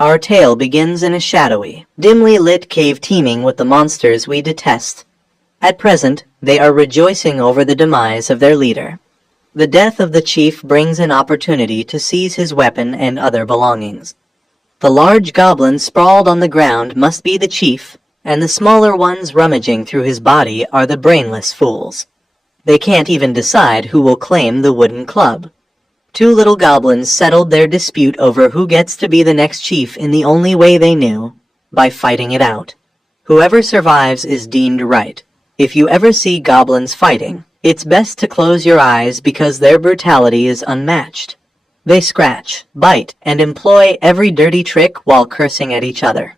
Our tale begins in a shadowy, dimly lit cave teeming with the monsters we detest. At present, they are rejoicing over the demise of their leader. The death of the chief brings an opportunity to seize his weapon and other belongings. The large goblin sprawled on the ground must be the chief, and the smaller ones rummaging through his body are the brainless fools. They can't even decide who will claim the wooden club. Two little goblins settled their dispute over who gets to be the next chief in the only way they knew, by fighting it out. Whoever survives is deemed right. If you ever see goblins fighting, it's best to close your eyes because their brutality is unmatched. They scratch, bite, and employ every dirty trick while cursing at each other.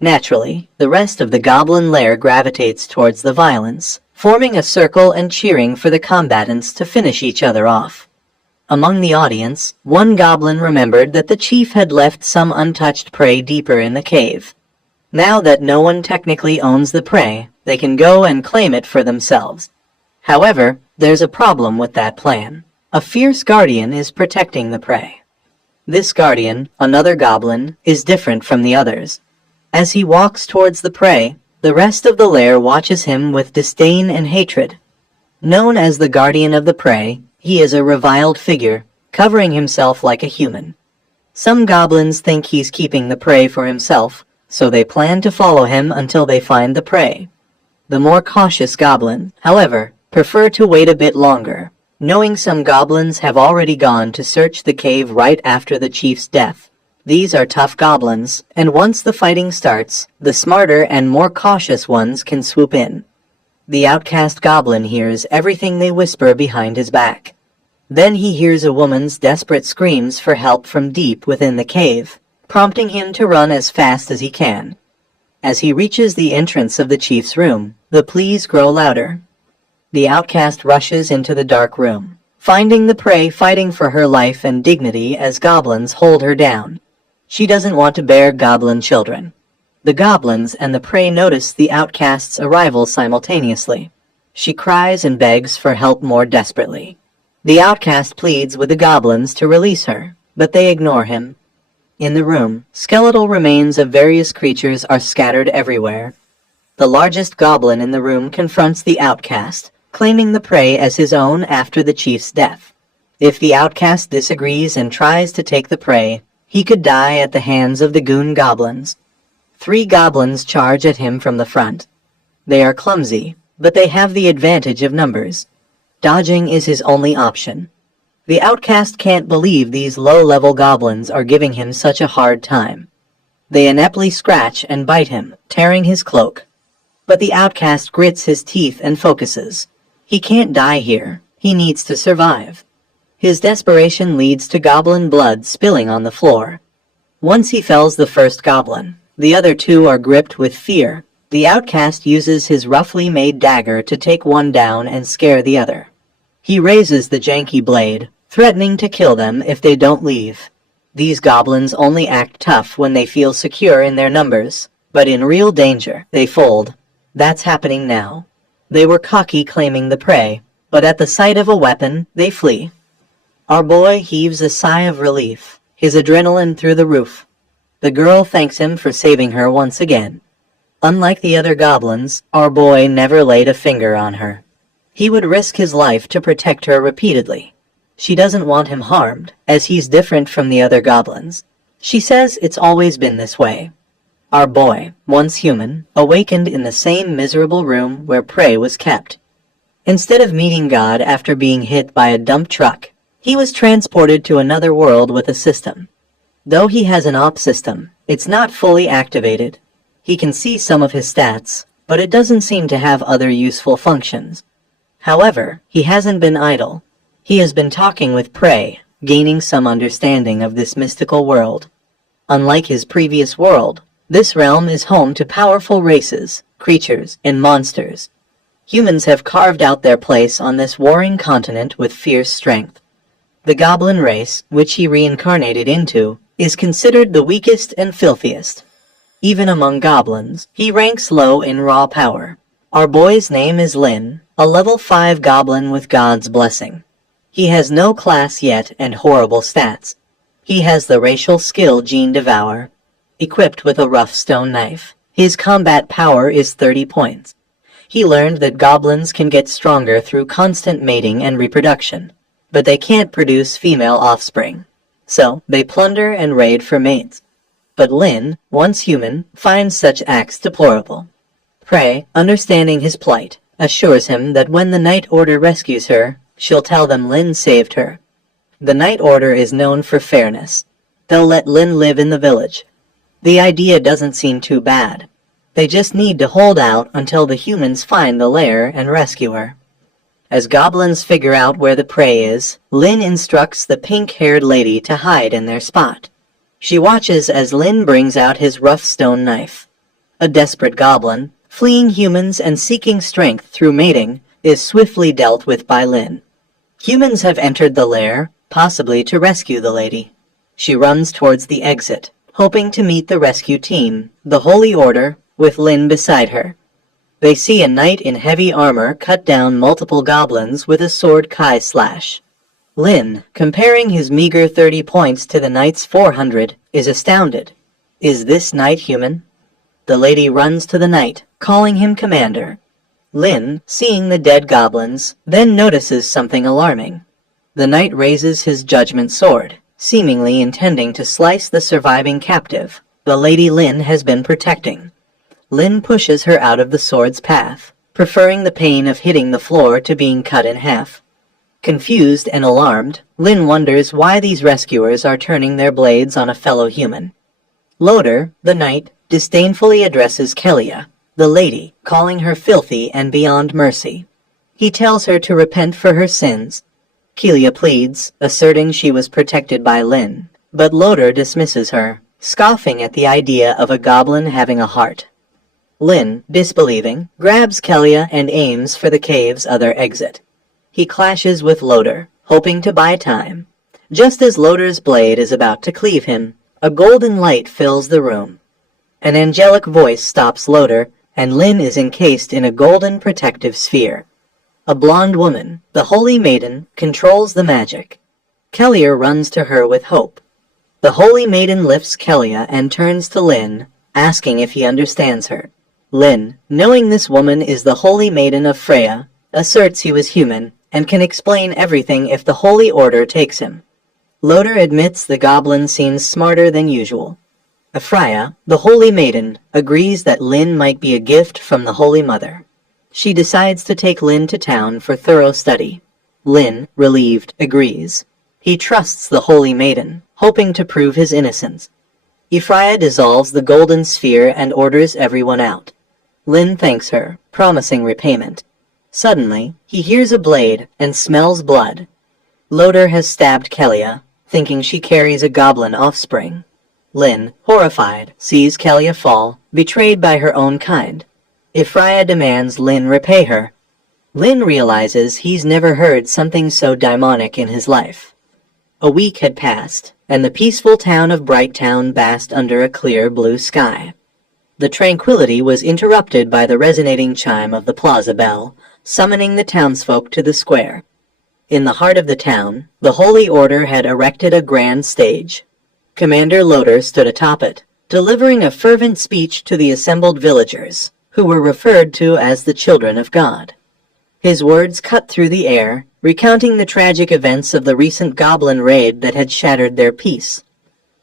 Naturally, the rest of the goblin lair gravitates towards the violence, forming a circle and cheering for the combatants to finish each other off. Among the audience, one goblin remembered that the chief had left some untouched prey deeper in the cave. Now that no one technically owns the prey, they can go and claim it for themselves. However, there's a problem with that plan. A fierce guardian is protecting the prey. This guardian, another goblin, is different from the others. As he walks towards the prey, the rest of the lair watches him with disdain and hatred. Known as the guardian of the prey, he is a reviled figure, covering himself like a human. Some goblins think he's keeping the prey for himself, so they plan to follow him until they find the prey. The more cautious goblin, however, prefer to wait a bit longer, knowing some goblins have already gone to search the cave right after the chief's death. These are tough goblins, and once the fighting starts, the smarter and more cautious ones can swoop in. The outcast goblin hears everything they whisper behind his back. Then he hears a woman's desperate screams for help from deep within the cave, prompting him to run as fast as he can. As he reaches the entrance of the chief's room, the pleas grow louder. The outcast rushes into the dark room, finding the prey fighting for her life and dignity as goblins hold her down. She doesn't want to bear goblin children. The goblins and the prey notice the outcast's arrival simultaneously. She cries and begs for help more desperately. The outcast pleads with the goblins to release her, but they ignore him. In the room, skeletal remains of various creatures are scattered everywhere. The largest goblin in the room confronts the outcast, claiming the prey as his own after the chief's death. If the outcast disagrees and tries to take the prey, he could die at the hands of the goon goblins. 3 goblins charge at him from the front. They are clumsy, but they have the advantage of numbers. Dodging is his only option. The outcast can't believe these low-level goblins are giving him such a hard time. They ineptly scratch and bite him, tearing his cloak. But the outcast grits his teeth and focuses. He can't die here. He needs to survive. His desperation leads to goblin blood spilling on the floor. Once he fells the first goblin, the other 2 are gripped with fear. The outcast uses his roughly made dagger to take one down and scare the other. He raises the janky blade, threatening to kill them if they don't leave. These goblins only act tough when they feel secure in their numbers, but in real danger, they fold. That's happening now. They were cocky claiming the prey, but at the sight of a weapon, they flee. Our boy heaves a sigh of relief, his adrenaline through the roof. The girl thanks him for saving her once again. Unlike the other goblins, our boy never laid a finger on her. He would risk his life to protect her repeatedly. She doesn't want him harmed, as he's different from the other goblins. She says it's always been this way. Our boy, once human, awakened in the same miserable room where prey was kept. Instead of meeting God after being hit by a dump truck, he was transported to another world with a system. Though he has an op system, it's not fully activated. He can see some of his stats, but it doesn't seem to have other useful functions. However, he hasn't been idle. He has been talking with prey, gaining some understanding of this mystical world. Unlike his previous world, this realm is home to powerful races, creatures, and monsters. Humans have carved out their place on this warring continent with fierce strength. The goblin race, which he reincarnated into, is considered the weakest and filthiest. Even among goblins, he ranks low in raw power. Our boy's name is Lin, a level 5 goblin with God's blessing. He has no class yet and horrible stats. He has the racial skill gene Devour. equipped with a rough stone knife. His combat power is 30 points. He learned that goblins can get stronger through constant mating and reproduction, but they can't produce female offspring. So, they plunder and raid for mates. But Lin, once human, finds such acts deplorable. Prey, understanding his plight, assures him that when the Night Order rescues her, she'll tell them Lin saved her. The Night Order is known for fairness. They'll let Lin live in the village. The idea doesn't seem too bad. They just need to hold out until the humans find the lair and rescue her. As goblins figure out where the prey is, Lin instructs the pink-haired lady to hide in their spot. She watches as Lin brings out his rough stone knife. A desperate goblin, fleeing humans and seeking strength through mating, is swiftly dealt with by Lin. Humans have entered the lair, possibly to rescue the lady. She runs towards the exit, hoping to meet the rescue team, the Holy Order, with Lin beside her. They see a knight in heavy armor cut down multiple goblins with a sword Kai slash. Lin, comparing his meager 30 points to the knight's 400, is astounded. Is this knight human? The lady runs to the knight, calling him commander. Lin, seeing the dead goblins, then notices something alarming. The knight raises his judgment sword, seemingly intending to slice the surviving captive, the lady Lin has been protecting. Lin pushes her out of the sword's path, preferring the pain of hitting the floor to being cut in half. Confused and alarmed, Lin wonders why these rescuers are turning their blades on a fellow human. Loder, the knight, disdainfully addresses Kelia, the lady, calling her filthy and beyond mercy. He tells her to repent for her sins. Kelia pleads, asserting she was protected by Lin, but Loder dismisses her, scoffing at the idea of a goblin having a heart. Lin, disbelieving, grabs Kelia and aims for the cave's other exit. He clashes with Loder, hoping to buy time. Just as Loder's blade is about to cleave him, a golden light fills the room. An angelic voice stops Loder, and Lin is encased in a golden protective sphere. A blonde woman, the Holy Maiden, controls the magic. Kelia runs to her with hope. The Holy Maiden lifts Kelia and turns to Lin, asking if he understands her. Lin, knowing this woman is the Holy Maiden of Freya, asserts he was human and can explain everything if the Holy Order takes him. Loder admits the goblin seems smarter than usual. Freya, the Holy Maiden, agrees that Lin might be a gift from the Holy Mother. She decides to take Lin to town for thorough study. Lin, relieved, agrees. He trusts the Holy Maiden, hoping to prove his innocence. Freya dissolves the golden sphere and orders everyone out. Lin thanks her, promising repayment. Suddenly, he hears a blade and smells blood. Loder has stabbed Kelia, thinking she carries a goblin offspring. Lin, horrified, sees Kelia fall, betrayed by her own kind. Freya demands Lin repay her. Lin realizes he's never heard something so demonic in his life. A week had passed, and the peaceful town of Brighttown basked under a clear blue sky. The tranquility was interrupted by the resonating chime of the plaza bell, summoning the townsfolk to the square. In the heart of the town, the Holy Order had erected a grand stage. Commander Loder stood atop it, delivering a fervent speech to the assembled villagers, who were referred to as the Children of God. His words cut through the air, recounting the tragic events of the recent goblin raid that had shattered their peace.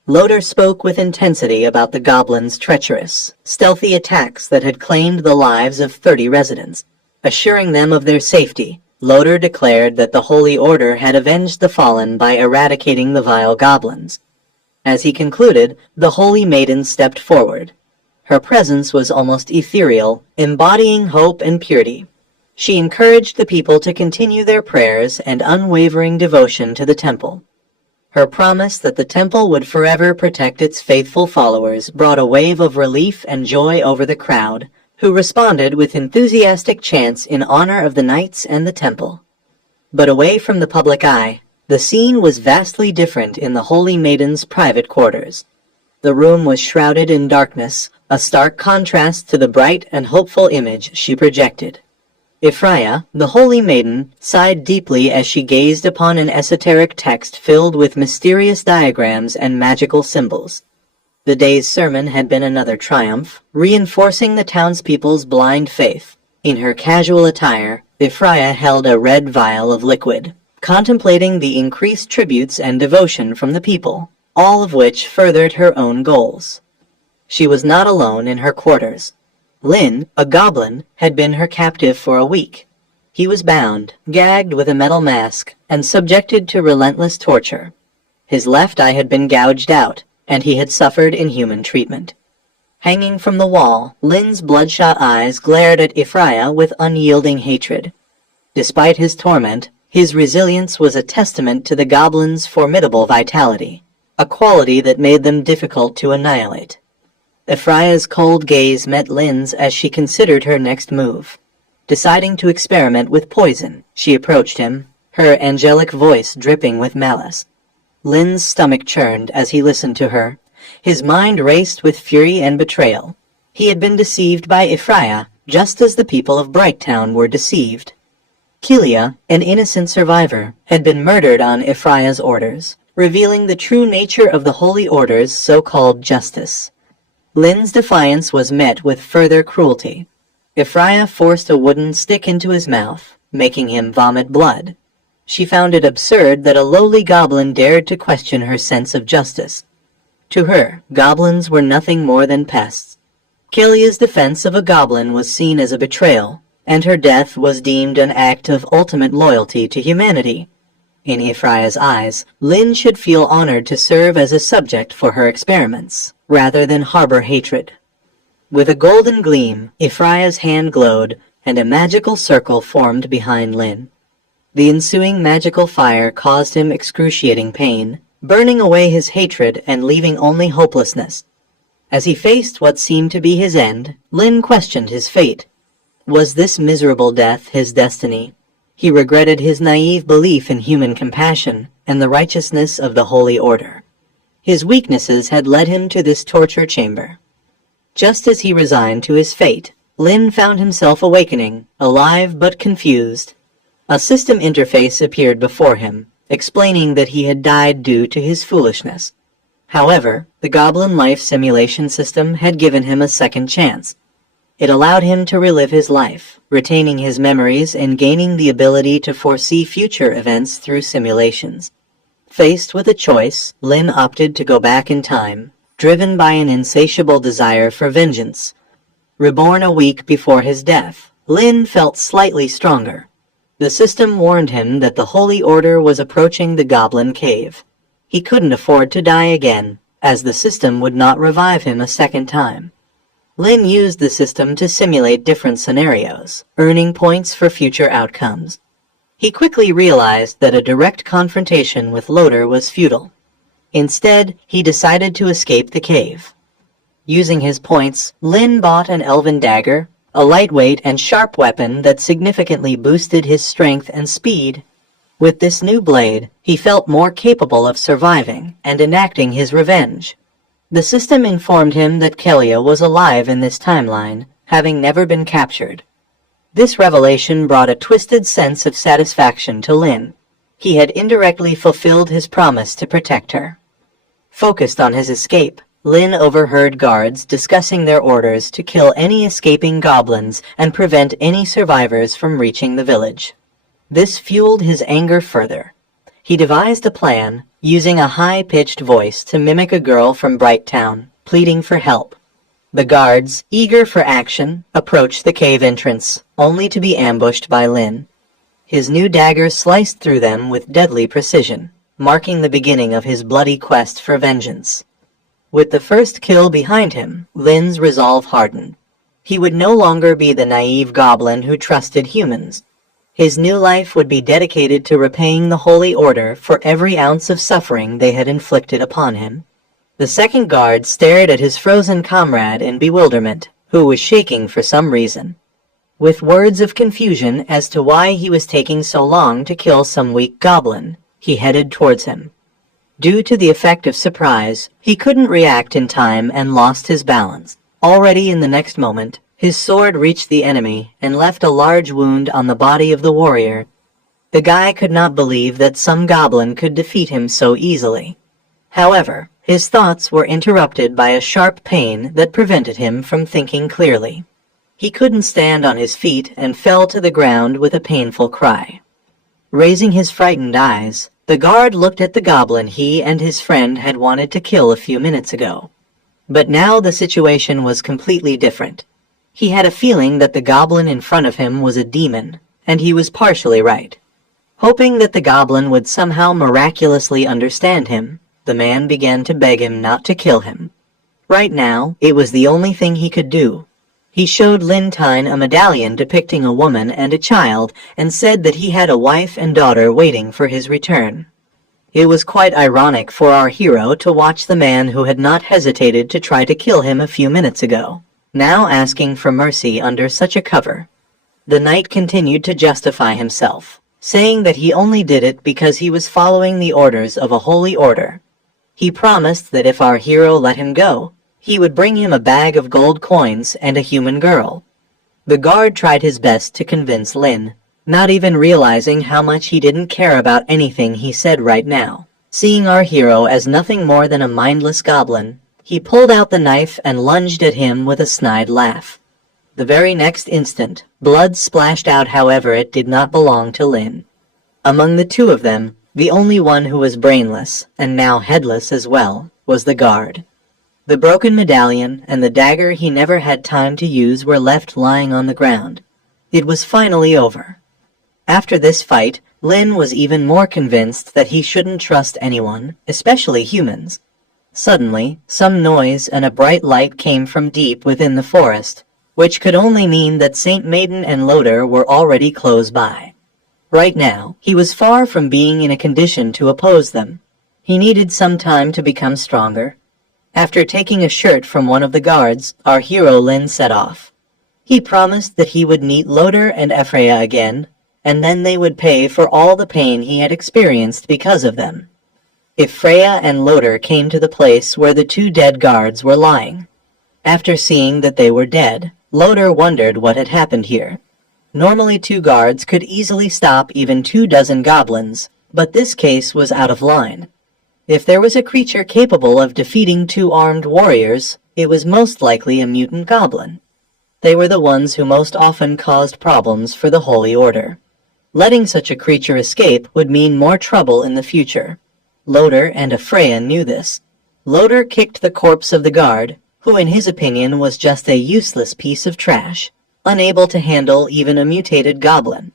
Loder spoke with intensity about the goblins' treacherous, stealthy attacks that had claimed the lives of 30 residents. Assuring them of their safety, Loder declared that the Holy Order had avenged the fallen by eradicating the vile goblins. As he concluded, the Holy Maiden stepped forward. Her presence was almost ethereal, embodying hope and purity. She encouraged the people to continue their prayers and unwavering devotion to the temple. Her promise that the temple would forever protect its faithful followers brought a wave of relief and joy over the crowd, who responded with enthusiastic chants in honor of the knights and the temple. But away from the public eye, the scene was vastly different in the Holy Maiden's private quarters. The room was shrouded in darkness, a stark contrast to the bright and hopeful image she projected. Freya, the Holy Maiden, sighed deeply as she gazed upon an esoteric text filled with mysterious diagrams and magical symbols. The day's sermon had been another triumph, reinforcing the townspeople's blind faith. In her casual attire, Ephraia held a red vial of liquid, contemplating the increased tributes and devotion from the people, all of which furthered her own goals. She was not alone in her quarters. Lin, a goblin, had been her captive for a week. He was bound, gagged with a metal mask, and subjected to relentless torture. His left eye had been gouged out, and he had suffered inhuman treatment. Hanging from the wall, Lin's bloodshot eyes glared at Ephraia with unyielding hatred. Despite his torment, his resilience was a testament to the goblin's formidable vitality, a quality that made them difficult to annihilate. Ephraim's cold gaze met Lin's as she considered her next move. Deciding to experiment with poison, she approached him, her angelic voice dripping with malice. Lin's stomach churned as he listened to her. His mind raced with fury and betrayal. He had been deceived by Ephraia, just as the people of Brighttown were deceived. Kilia, an innocent survivor, had been murdered on Ephraim's orders, revealing the true nature of the Holy Order's so-called justice. Lin's defiance was met with further cruelty. Ephraia forced a wooden stick into his mouth, making him vomit blood. She found it absurd that a lowly goblin dared to question her sense of justice. To her, goblins were nothing more than pests. Kilia's defense of a goblin was seen as a betrayal, and her death was deemed an act of ultimate loyalty to humanity. In Ephraim's eyes, Lin should feel honored to serve as a subject for her experiments, rather than harbor hatred. With a golden gleam, Ephraim's hand glowed, and a magical circle formed behind Lin. The ensuing magical fire caused him excruciating pain, burning away his hatred and leaving only hopelessness. As he faced what seemed to be his end, Lin questioned his fate. Was this miserable death his destiny? He regretted his naive belief in human compassion and the righteousness of the Holy Order. His weaknesses had led him to this torture chamber. Just as he resigned to his fate, Lin found himself awakening, alive but confused. A system interface appeared before him, explaining that he had died due to his foolishness. However, the Goblin Life Simulation System had given him a second chance. It allowed him to relive his life, retaining his memories and gaining the ability to foresee future events through simulations. Faced with a choice, Lin opted to go back in time, driven by an insatiable desire for vengeance. Reborn a week before his death, Lin felt slightly stronger. The system warned him that the Holy Order was approaching the Goblin Cave. He couldn't afford to die again, as the system would not revive him a second time. Lin used the system to simulate different scenarios, earning points for future outcomes. He quickly realized that a direct confrontation with Loader was futile. Instead, he decided to escape the cave. Using his points, Lin bought an elven dagger, a lightweight and sharp weapon that significantly boosted his strength and speed. With this new blade, he felt more capable of surviving and enacting his revenge. The system informed him that Kelia was alive in this timeline, having never been captured. This revelation brought a twisted sense of satisfaction to Lin. He had indirectly fulfilled his promise to protect her. Focused on his escape, Lin overheard guards discussing their orders to kill any escaping goblins and prevent any survivors from reaching the village. This fueled his anger further. He devised a plan, using a high-pitched voice to mimic a girl from Brighttown, pleading for help. The guards, eager for action, approached the cave entrance, only to be ambushed by Lin. His new dagger sliced through them with deadly precision, marking the beginning of his bloody quest for vengeance. With the first kill behind him, Lin's resolve hardened. He would no longer be the naive goblin who trusted humans. His new life would be dedicated to repaying the Holy Order for every ounce of suffering they had inflicted upon him. The second guard stared at his frozen comrade in bewilderment, who was shaking for some reason. With words of confusion as to why he was taking so long to kill some weak goblin, he headed towards him. Due to the effect of surprise, he couldn't react in time and lost his balance. Already in the next moment, his sword reached the enemy and left a large wound on the body of the warrior. The guy could not believe that some goblin could defeat him so easily. However, His thoughts were interrupted by a sharp pain that prevented him from thinking clearly. He couldn't stand on his feet and fell to the ground with a painful cry. Raising his frightened eyes, the guard looked at the goblin he and his friend had wanted to kill a few minutes ago. But now the situation was completely different. He had a feeling that the goblin in front of him was a demon, and he was partially right. Hoping that the goblin would somehow miraculously understand him, the man began to beg him not to kill him. Right now, it was the only thing he could do. He showed Lin Tyne a medallion depicting a woman and a child and said that he had a wife and daughter waiting for his return. It was quite ironic for our hero to watch the man who had not hesitated to try to kill him a few minutes ago, now asking for mercy under such a cover. The knight continued to justify himself, saying that he only did it because he was following the orders of a holy order. He promised that if our hero let him go, he would bring him a bag of gold coins and a human girl. The guard tried his best to convince Lin, not even realizing how much he didn't care about anything he said right now. Seeing our hero as nothing more than a mindless goblin, he pulled out the knife and lunged at him with a snide laugh. The very next instant, blood splashed out. However, it did not belong to Lin. Among the two of them, the only one who was brainless, and now headless as well, was the guard. The broken medallion and the dagger he never had time to use were left lying on the ground. It was finally over. After this fight, Lin was even more convinced that he shouldn't trust anyone, especially humans. Suddenly, some noise and a bright light came from deep within the forest, which could only mean that Saint Maiden and Loder were already close by. Right now, he was far from being in a condition to oppose them. He needed some time to become stronger. After taking a shirt from one of the guards, our hero Lin set off. He promised that he would meet Loder and Ephraia again, and then they would pay for all the pain he had experienced because of them. Ephraia and Loder came to the place where the two dead guards were lying. After seeing that they were dead, Loder wondered what had happened here. Normally 2 guards could easily stop even 24 goblins, but this case was out of line. If there was a creature capable of defeating 2 armed warriors, it was most likely a mutant goblin. They were the ones who most often caused problems for the Holy Order. Letting such a creature escape would mean more trouble in the future. Loder and Ephraia knew this. Loder kicked the corpse of the guard, who in his opinion was just a useless piece of trash, unable to handle even a mutated goblin.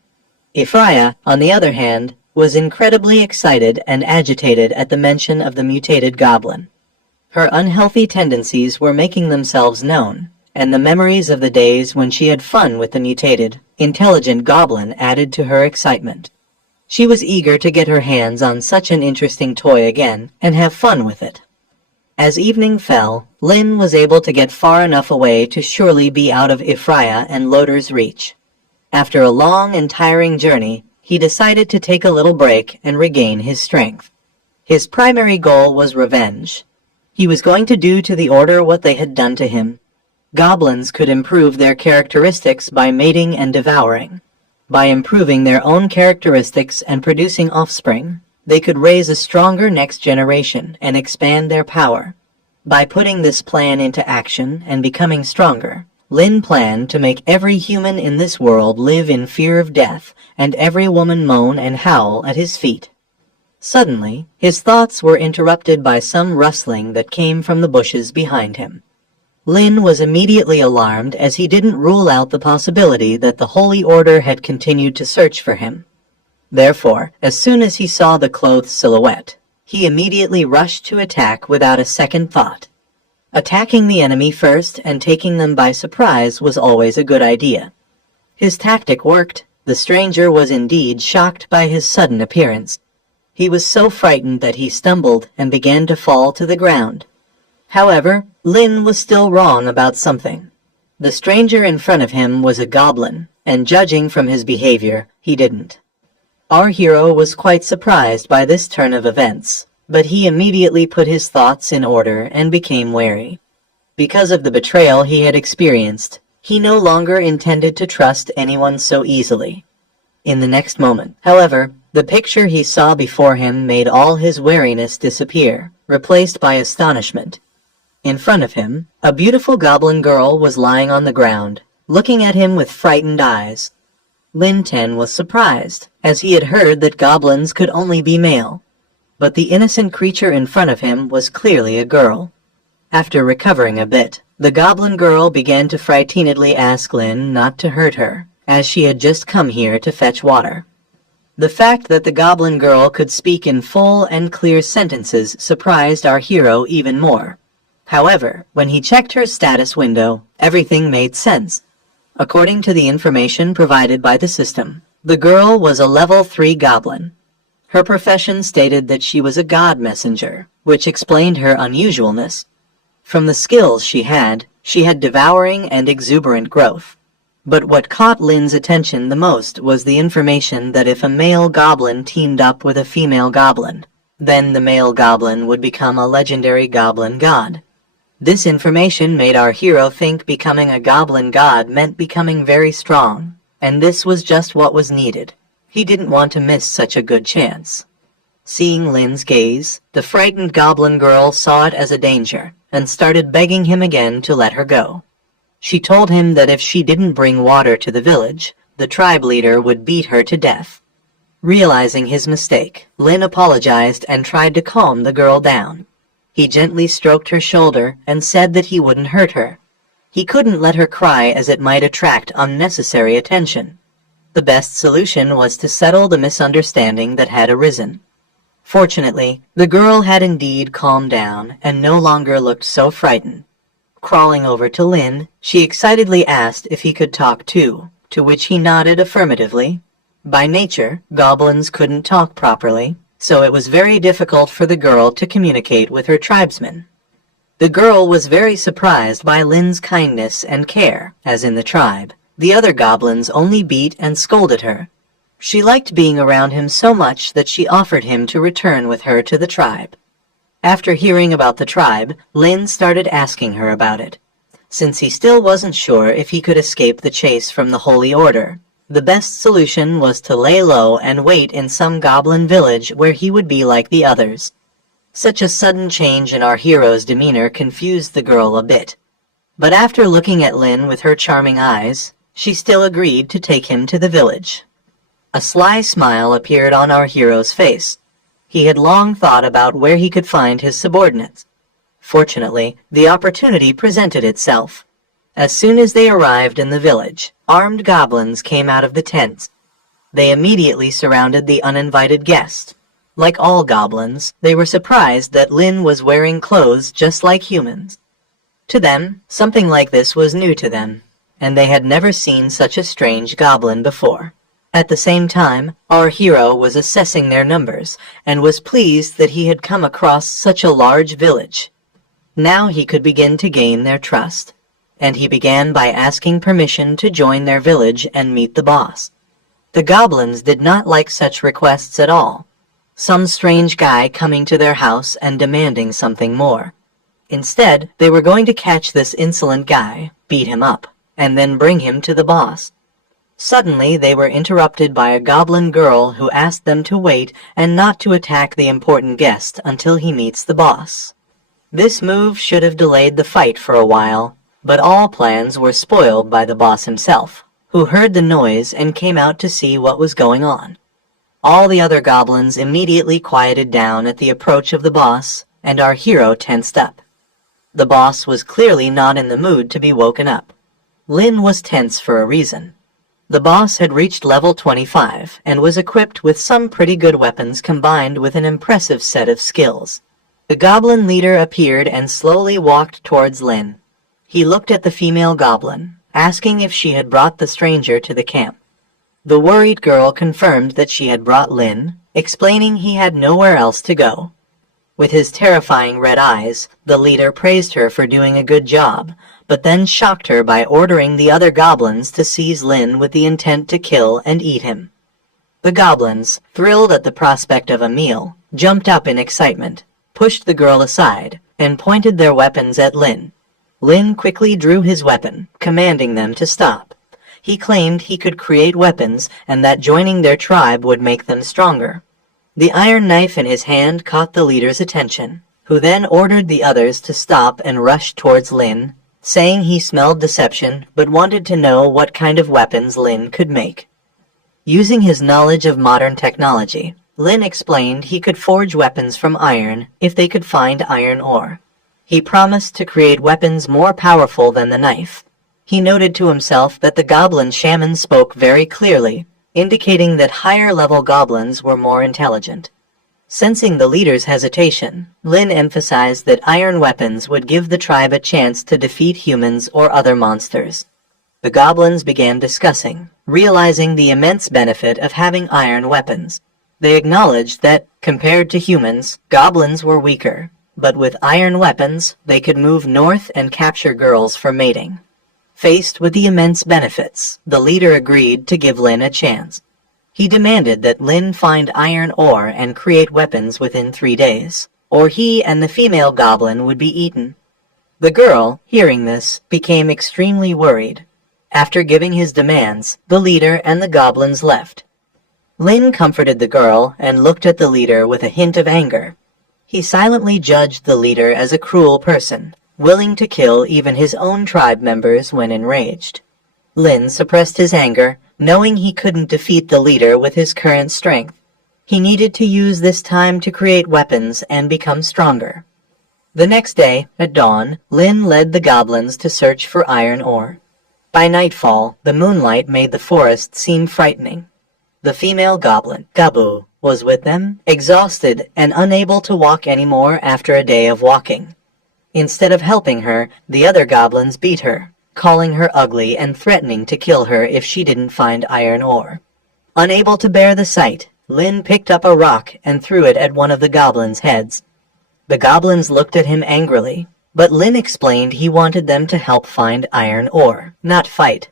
Ephraia, on the other hand, was incredibly excited and agitated at the mention of the mutated goblin. Her unhealthy tendencies were making themselves known, and the memories of the days when she had fun with the mutated, intelligent goblin added to her excitement. She was eager to get her hands on such an interesting toy again and have fun with it. As evening fell, Lin was able to get far enough away to surely be out of Ephraia and Loder's reach. After a long and tiring journey, he decided to take a little break and regain his strength. His primary goal was revenge. He was going to do to the Order what they had done to him. Goblins could improve their characteristics by mating and devouring. By improving their own characteristics and producing offspring, they could raise a stronger next generation and expand their power. By putting this plan into action and becoming stronger, Lin planned to make every human in this world live in fear of death and every woman moan and howl at his feet. Suddenly, his thoughts were interrupted by some rustling that came from the bushes behind him. Lin was immediately alarmed as he didn't rule out the possibility that the Holy Order had continued to search for him. Therefore, as soon as he saw the clothed silhouette, he immediately rushed to attack without a second thought. Attacking the enemy first and taking them by surprise was always a good idea. His tactic worked. The stranger was indeed shocked by his sudden appearance. He was so frightened that he stumbled and began to fall to the ground. However, Lin was still wrong about something. The stranger in front of him was a goblin, and judging from his behavior, he didn't. Our hero was quite surprised by this turn of events, but he immediately put his thoughts in order and became wary. Because of the betrayal he had experienced, he no longer intended to trust anyone so easily. In the next moment, however, the picture he saw before him made all his wariness disappear. replaced by astonishment. In front of him, a beautiful goblin girl was lying on the ground, looking at him with frightened eyes. Lin Ten was surprised, as he had heard that goblins could only be male. But the innocent creature in front of him was clearly a girl. After recovering a bit, the goblin girl began to frightenedly ask Lin not to hurt her, as she had just come here to fetch water. The fact that the goblin girl could speak in full and clear sentences surprised our hero even more. However, when he checked her status window, everything made sense. According to the information provided by the system, the girl was a level 3 goblin. Her profession stated that she was a god messenger, which explained her unusualness. From the skills she had devouring and exuberant growth. But what caught Lin's attention the most was the information that if a male goblin teamed up with a female goblin, then the male goblin would become a legendary goblin god. This information made our hero think becoming a goblin god meant becoming very strong, and this was just what was needed. He didn't want to miss such a good chance. Seeing Lin's gaze, the frightened goblin girl saw it as a danger, and started begging him again to let her go. She told him that if she didn't bring water to the village, the tribe leader would beat her to death. Realizing his mistake, Lin apologized and tried to calm the girl down. He gently stroked her shoulder and said that he wouldn't hurt her. He couldn't let her cry as it might attract unnecessary attention. The best solution was to settle the misunderstanding that had arisen. Fortunately, the girl had indeed calmed down and no longer looked so frightened. Crawling over to Lin, she excitedly asked if he could talk too, to which he nodded affirmatively. By nature, goblins couldn't talk properly, so it was very difficult for the girl to communicate with her tribesmen. The girl was very surprised by Lin's kindness and care, as in the tribe. The other goblins only beat and scolded her. She liked being around him so much that she offered him to return with her to the tribe. After hearing about the tribe, Lin started asking her about it. Since he still wasn't sure if he could escape the chase from the Holy Order, the best solution was to lay low and wait in some goblin village where he would be like the others. Such a sudden change in our hero's demeanor confused the girl a bit. But after looking at Lin with her charming eyes, she still agreed to take him to the village. A sly smile appeared on our hero's face. He had long thought about where he could find his subordinates. Fortunately, the opportunity presented itself. As soon as they arrived in the village, armed goblins came out of the tents. They immediately surrounded the uninvited guest. Like all goblins, they were surprised that Lin was wearing clothes just like humans. To them, something like this was new to them, and they had never seen such a strange goblin before. At the same time, our hero was assessing their numbers, and was pleased that he had come across such a large village. Now he could begin to gain their trust, and he began by asking permission to join their village and meet the boss. The goblins did not like such requests at all. Some strange guy coming to their house and demanding something more. Instead, they were going to catch this insolent guy, beat him up, and then bring him to the boss. Suddenly, they were interrupted by a goblin girl who asked them to wait and not to attack the important guest until he meets the boss. This move should have delayed the fight for a while, but all plans were spoiled by the boss himself, who heard the noise and came out to see what was going on. All the other goblins immediately quieted down at the approach of the boss, and our hero tensed up. The boss was clearly not in the mood to be woken up. Lin was tense for a reason. The boss had reached level 25 and was equipped with some pretty good weapons combined with an impressive set of skills. The goblin leader appeared and slowly walked towards Lin. He looked at the female goblin, asking if she had brought the stranger to the camp. The worried girl confirmed that she had brought Lin, explaining he had nowhere else to go. With his terrifying red eyes, the leader praised her for doing a good job, but then shocked her by ordering the other goblins to seize Lin with the intent to kill and eat him. The goblins, thrilled at the prospect of a meal, jumped up in excitement, pushed the girl aside, and pointed their weapons at Lin. Lin quickly drew his weapon, commanding them to stop. He claimed he could create weapons and that joining their tribe would make them stronger. The iron knife in his hand caught the leader's attention. who then ordered the others to stop and rush towards Lin, saying he smelled deception but wanted to know what kind of weapons Lin could make. Using his knowledge of modern technology, Lin explained he could forge weapons from iron if they could find iron ore. He promised to create weapons more powerful than the knife. He noted to himself that the goblin shaman spoke very clearly, indicating that higher-level goblins were more intelligent. Sensing the leader's hesitation, Lin emphasized that iron weapons would give the tribe a chance to defeat humans or other monsters. The goblins began discussing, realizing the immense benefit of having iron weapons. They acknowledged that, compared to humans, goblins were weaker, but with iron weapons, they could move north and capture girls for mating. Faced with the immense benefits, the leader agreed to give Lin a chance. He demanded that Lin find iron ore and create weapons within 3 days, or he and the female goblin would be eaten. The girl, hearing this, became extremely worried. After giving his demands, the leader and the goblins left. Lin comforted the girl and looked at the leader with a hint of anger. He silently judged the leader as a cruel person, willing to kill even his own tribe members when enraged. Lin suppressed his anger, knowing he couldn't defeat the leader with his current strength. He needed to use this time to create weapons and become stronger. The next day, at dawn, Lin led the goblins to search for iron ore. By nightfall, the moonlight made the forest seem frightening. The female goblin, Gabu, was with them, exhausted and unable to walk anymore after a day of walking. Instead of helping her, the other goblins beat her, calling her ugly and threatening to kill her if she didn't find iron ore. Unable to bear the sight, Lin picked up a rock and threw it at one of the goblins' heads. The goblins looked at him angrily, but Lin explained he wanted them to help find iron ore, not fight.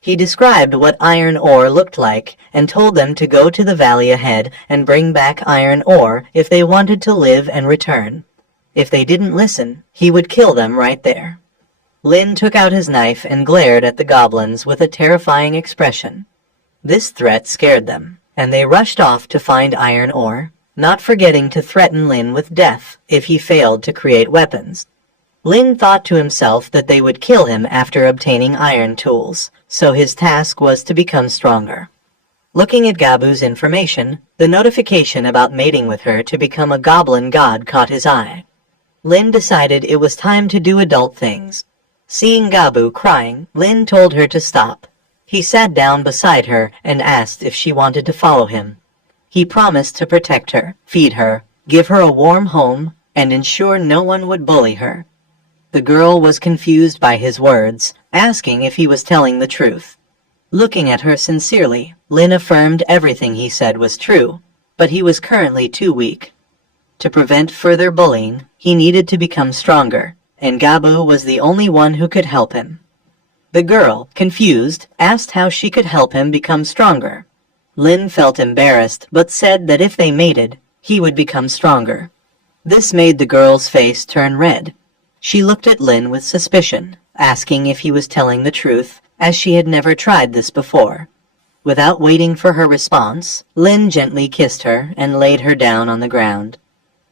He described what iron ore looked like and told them to go to the valley ahead and bring back iron ore if they wanted to live and return. If they didn't listen, he would kill them right there. Lin took out his knife and glared at the goblins with a terrifying expression. This threat scared them, and they rushed off to find iron ore, not forgetting to threaten Lin with death if he failed to create weapons. Lin thought to himself that they would kill him after obtaining iron tools, so his task was to become stronger. Looking at Gabu's information, the notification about mating with her to become a goblin god caught his eye. Lin decided it was time to do adult things. Seeing Gabu crying, Lin told her to stop. He sat down beside her and asked if she wanted to follow him. He promised to protect her, feed her, give her a warm home, and ensure no one would bully her. The girl was confused by his words, asking if he was telling the truth. Looking at her sincerely, Lin affirmed everything he said was true, but he was currently too weak. To prevent further bullying, he needed to become stronger, and Gabu was the only one who could help him. The girl, confused, asked how she could help him become stronger. Lin felt embarrassed, but said that if they mated, he would become stronger. This made the girl's face turn red. She looked at Lin with suspicion, asking if he was telling the truth, as she had never tried this before. Without waiting for her response, Lin gently kissed her and laid her down on the ground.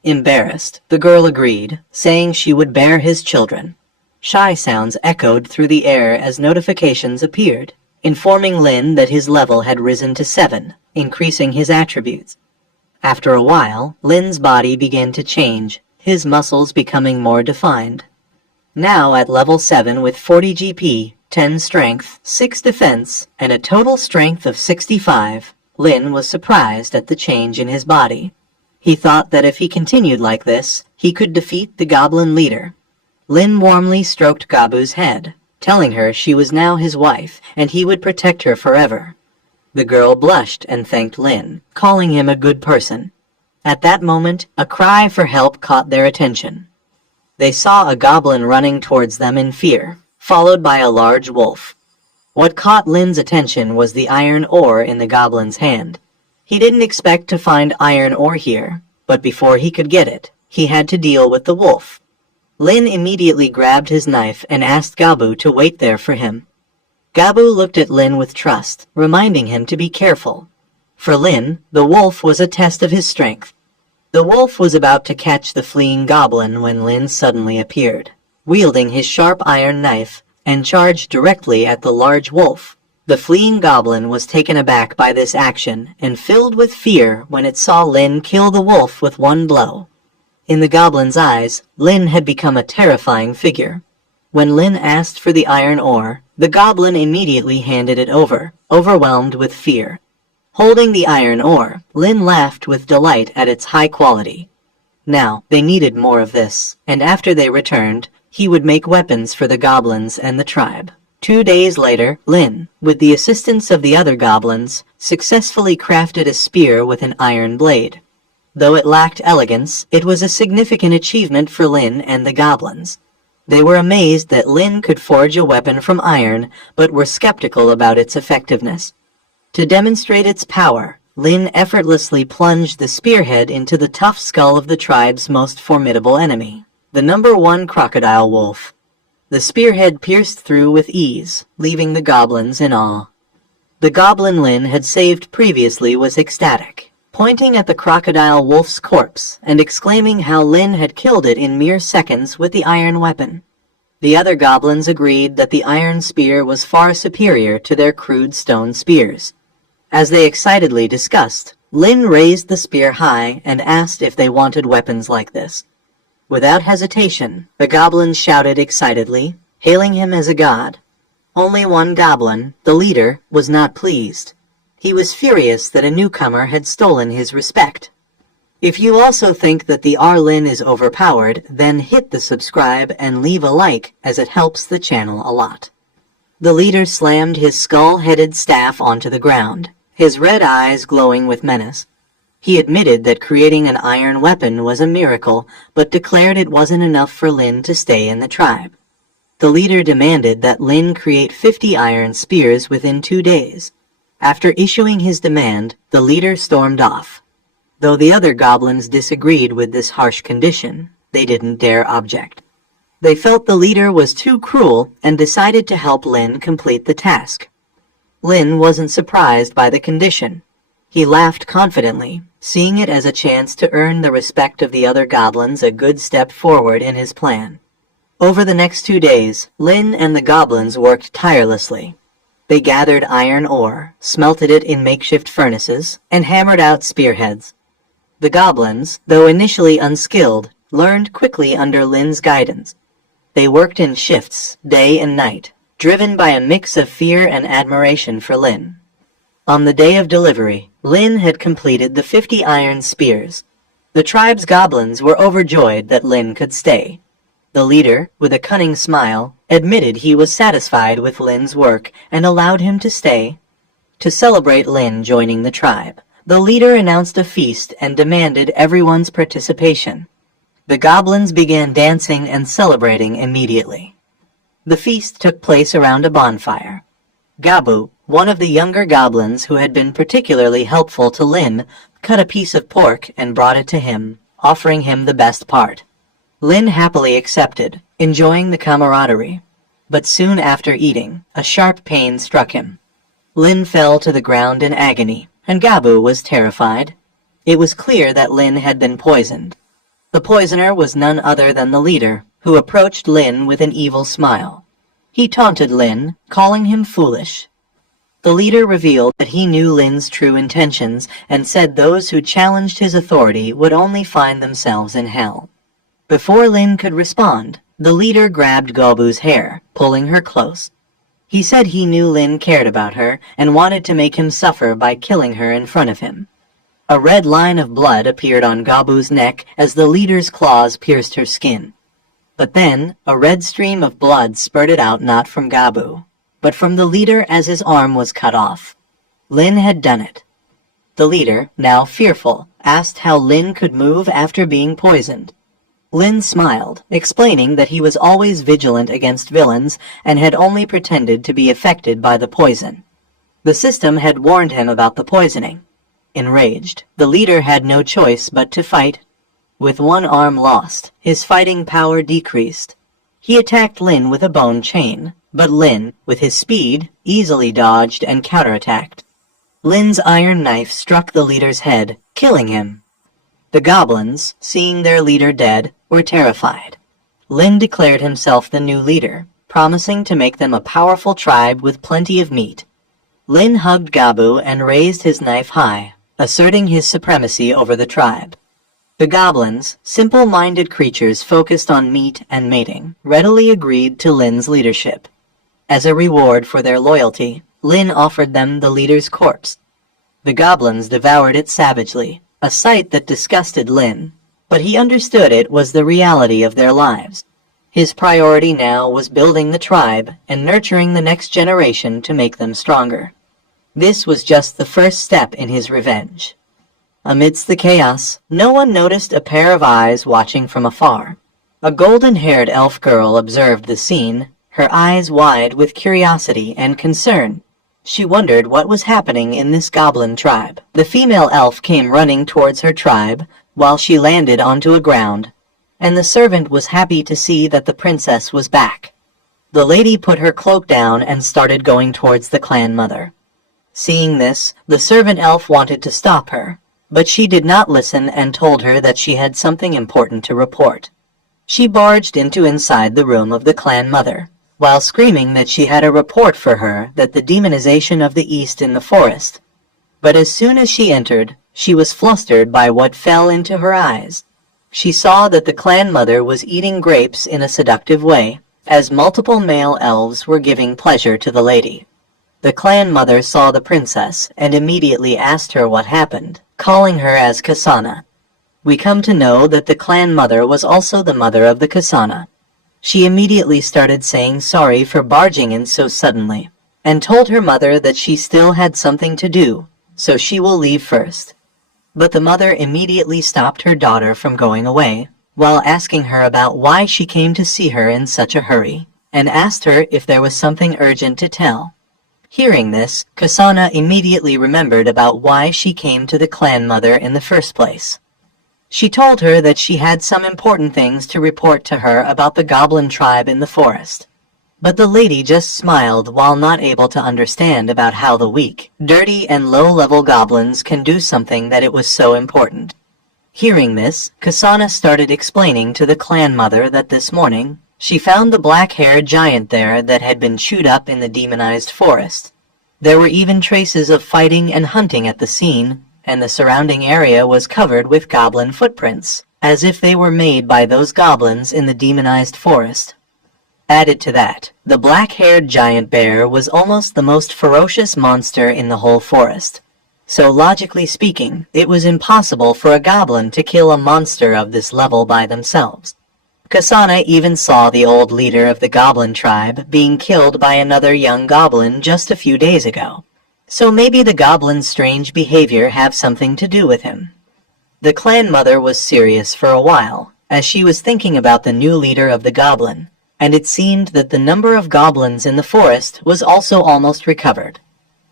Embarrassed, the girl agreed, saying she would bear his children. Shy sounds echoed through the air as notifications appeared, informing Lin that his level had risen to 7, increasing his attributes. After a while, Lin's body began to change, his muscles becoming more defined. Now at level 7 with 40 GP, 10 strength, 6 defense, and a total strength of 65, Lin was surprised at the change in his body. He thought that if he continued like this, he could defeat the goblin leader. Lin warmly stroked Gabu's head, telling her she was now his wife and he would protect her forever. The girl blushed and thanked Lin, calling him a good person. At that moment, a cry for help caught their attention. They saw a goblin running towards them in fear, followed by a large wolf. What caught Lin's attention was the iron ore in the goblin's hand. He didn't expect to find iron ore here, but before he could get it, he had to deal with the wolf. Lin immediately grabbed his knife and asked Gabu to wait there for him. Gabu looked at Lin with trust, reminding him to be careful. For Lin, the wolf was a test of his strength. The wolf was about to catch the fleeing goblin when Lin suddenly appeared, wielding his sharp iron knife, and charged directly at the large wolf. The fleeing goblin was taken aback by this action and filled with fear when it saw Lin kill the wolf with one blow. In the goblin's eyes, Lin had become a terrifying figure. When Lin asked for the iron ore, the goblin immediately handed it over, overwhelmed with fear. Holding the iron ore, Lin laughed with delight at its high quality. Now, they needed more of this, and after they returned, he would make weapons for the goblins and the tribe. 2 days later, Lin, with the assistance of the other goblins, successfully crafted a spear with an iron blade. Though it lacked elegance, it was a significant achievement for Lin and the goblins. They were amazed that Lin could forge a weapon from iron, but were skeptical about its effectiveness. To demonstrate its power, Lin effortlessly plunged the spearhead into the tough skull of the tribe's most formidable enemy, the #1 crocodile wolf. The spearhead pierced through with ease, leaving the goblins in awe. The goblin Lin had saved previously was ecstatic, pointing at the crocodile wolf's corpse and exclaiming how Lin had killed it in mere seconds with the iron weapon. The other goblins agreed that the iron spear was far superior to their crude stone spears. As they excitedly discussed, Lin raised the spear high and asked if they wanted weapons like this. Without hesitation, the goblins shouted excitedly, hailing him as a god. Only one goblin, the leader, was not pleased. He was furious that a newcomer had stolen his respect. If you also think that the Lin is overpowered, then hit the subscribe and leave a like, as it helps the channel a lot. The leader slammed his skull-headed staff onto the ground, his red eyes glowing with menace. He admitted that creating an iron weapon was a miracle, but declared it wasn't enough for Lin to stay in the tribe. The leader demanded that Lin create 50 iron spears within 2 days. After issuing his demand, the leader stormed off. Though the other goblins disagreed with this harsh condition, they didn't dare object. They felt the leader was too cruel and decided to help Lin complete the task. Lin wasn't surprised by the condition. He laughed confidently, seeing it as a chance to earn the respect of the other goblins, a good step forward in his plan. Over the next 2 days, Lin and the goblins worked tirelessly. They gathered iron ore, smelted it in makeshift furnaces, and hammered out spearheads. The goblins, though initially unskilled, learned quickly under Lin's guidance. They worked in shifts, day and night, driven by a mix of fear and admiration for Lin. On the day of delivery, Lin had completed the 50 iron spears. The tribe's goblins were overjoyed that Lin could stay. The leader, with a cunning smile, admitted he was satisfied with Lin's work and allowed him to stay. To celebrate Lin joining the tribe, the leader announced a feast and demanded everyone's participation. The goblins began dancing and celebrating immediately. The feast took place around a bonfire. Gabu, one of the younger goblins who had been particularly helpful to Lin, cut a piece of pork and brought it to him, offering him the best part. Lin happily accepted, enjoying the camaraderie. But soon after eating, a sharp pain struck him. Lin fell to the ground in agony, and Gabu was terrified. It was clear that Lin had been poisoned. The poisoner was none other than the leader, who approached Lin with an evil smile. He taunted Lin, calling him foolish. The leader revealed that he knew Lin's true intentions and said those who challenged his authority would only find themselves in hell. Before Lin could respond, the leader grabbed Gabu's hair, pulling her close. He said he knew Lin cared about her and wanted to make him suffer by killing her in front of him. A red line of blood appeared on Gabu's neck as the leader's claws pierced her skin. But then, a red stream of blood spurted out not from Gabu, but from the leader as his arm was cut off. Lin had done it. The leader, now fearful, asked how Lin could move after being poisoned. Lin smiled, explaining that he was always vigilant against villains and had only pretended to be affected by the poison. The system had warned him about the poisoning. Enraged, the leader had no choice but to fight. With one arm lost, his fighting power decreased. He attacked Lin with a bone chain, but Lin, with his speed, easily dodged and counterattacked. Lin's iron knife struck the leader's head, killing him. The goblins, seeing their leader dead, were terrified. Lin declared himself the new leader, promising to make them a powerful tribe with plenty of meat. Lin hugged Gabu and raised his knife high, asserting his supremacy over the tribe. The goblins, simple-minded creatures focused on meat and mating, readily agreed to Lin's leadership. As a reward for their loyalty, Lin offered them the leader's corpse. The goblins devoured it savagely, a sight that disgusted Lin, but he understood it was the reality of their lives. His priority now was building the tribe and nurturing the next generation to make them stronger. This was just the first step in his revenge. Amidst the chaos, no one noticed a pair of eyes watching from afar. A golden-haired elf girl observed the scene, her eyes wide with curiosity and concern. She wondered what was happening in this goblin tribe. The female elf came running towards her tribe while she landed onto a ground, and the servant was happy to see that the princess was back. The lady put her cloak down and started going towards the clan mother. Seeing this, the servant elf wanted to stop her, but she did not listen and told her that she had something important to report. She barged inside the room of the clan mother, while screaming that she had a report for her that the demonization of the East in the forest. But as soon as she entered, she was flustered by what fell into her eyes. She saw that the clan mother was eating grapes in a seductive way, as multiple male elves were giving pleasure to the lady. The clan mother saw the princess and immediately asked her what happened, calling her as Kasana. We come to know that the clan mother was also the mother of the Kasana. She immediately started saying sorry for barging in so suddenly, and told her mother that she still had something to do, so she will leave first. But the mother immediately stopped her daughter from going away, while asking her about why she came to see her in such a hurry, and asked her if there was something urgent to tell. Hearing this, Kasana immediately remembered about why she came to the clan mother in the first place. She told her that she had some important things to report to her about the goblin tribe in the forest. But the lady just smiled while not able to understand about how the weak, dirty, and low-level goblins can do something that it was so important. Hearing this, Kasana started explaining to the clan mother that this morning, she found the black-haired giant there that had been chewed up in the demonized forest. There were even traces of fighting and hunting at the scene, and the surrounding area was covered with goblin footprints, as if they were made by those goblins in the demonized forest. Added to that, the black-haired giant bear was almost the most ferocious monster in the whole forest. So logically speaking, it was impossible for a goblin to kill a monster of this level by themselves. Kasana even saw the old leader of the goblin tribe being killed by another young goblin just a few days ago. So maybe the goblin's strange behavior have something to do with him. The clan mother was serious for a while, as she was thinking about the new leader of the goblin, and it seemed that the number of goblins in the forest was also almost recovered.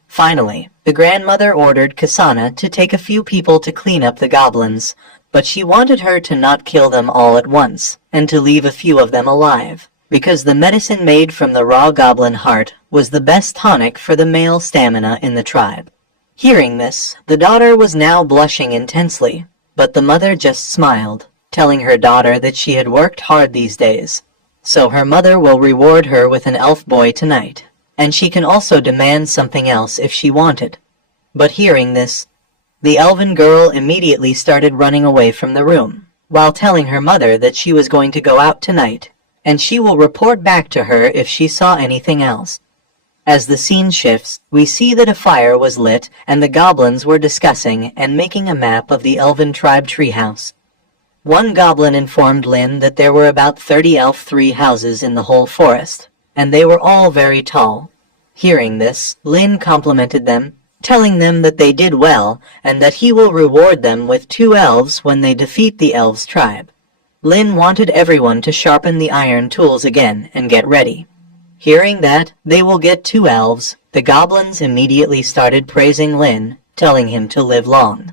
Finally, the grandmother ordered Kasana to take a few people to clean up the goblins, but she wanted her to not kill them all at once, and to leave a few of them alive, because the medicine made from the raw goblin heart was the best tonic for the male stamina in the tribe. Hearing this, the daughter was now blushing intensely, but the mother just smiled, telling her daughter that she had worked hard these days, so her mother will reward her with an elf boy tonight, and she can also demand something else if she wanted. But hearing this, the elven girl immediately started running away from the room, while telling her mother that she was going to go out tonight, and she will report back to her if she saw anything else. As the scene shifts, we see that a fire was lit and the goblins were discussing and making a map of the elven tribe treehouse. One goblin informed Lin that there were about 30 elf tree houses in the whole forest, and they were all very tall. Hearing this, Lin complimented them, telling them that they did well and that he will reward them with 2 elves when they defeat the elves tribe. Lin wanted everyone to sharpen the iron tools again and get ready. Hearing that they will get 2 elves, the goblins immediately started praising Lin, telling him to live long.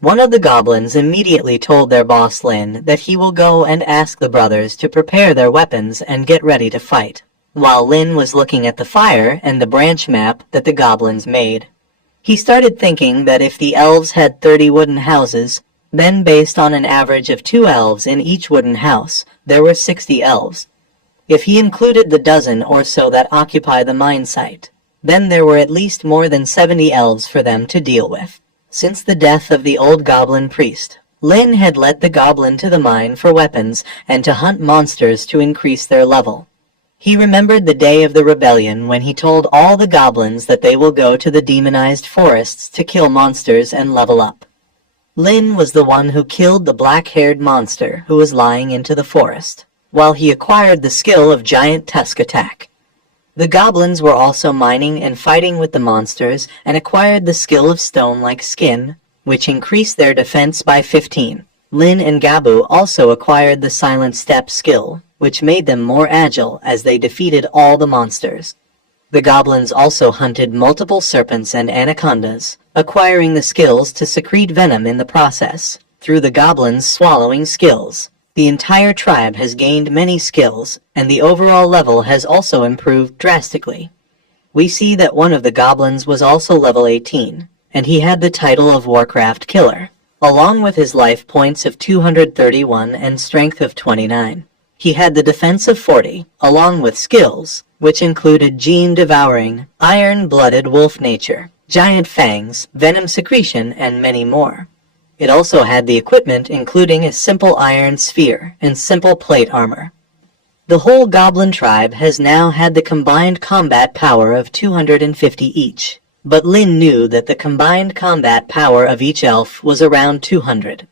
One of the goblins immediately told their boss Lin that he will go and ask the brothers to prepare their weapons and get ready to fight, while Lin was looking at the fire and the branch map that the goblins made. He started thinking that if the elves had 30 wooden houses, Then, based on an average of 2 elves in each wooden house, there were 60 elves. If he included the dozen or so that occupy the mine site, then there were at least more than 70 elves for them to deal with. Since the death of the old goblin priest, Lin had led the goblin to the mine for weapons and to hunt monsters to increase their level. He remembered the day of the rebellion when he told all the goblins that they will go to the demonized forests to kill monsters and level up. Lin was the one who killed the black-haired monster who was lying into the forest, while he acquired the skill of giant tusk attack. The goblins were also mining and fighting with the monsters and acquired the skill of stone-like skin, which increased their defense by 15. Lin and Gabu also acquired the silent step skill, which made them more agile as they defeated all the monsters. The goblins also hunted multiple serpents and anacondas, acquiring the skills to secrete venom in the process. Through the goblins' swallowing skills, the entire tribe has gained many skills, and the overall level has also improved drastically. We see that one of the goblins was also level 18, and he had the title of Warcraft Killer, along with his life points of 231 and strength of 29. He had the defense of 40, along with skills, which included gene devouring, iron-blooded wolf nature, giant fangs, venom secretion, and many more. It also had the equipment including a simple iron sphere and simple plate armor. The whole goblin tribe has now had the combined combat power of 250 each, but Lin knew that the combined combat power of each elf was around 200.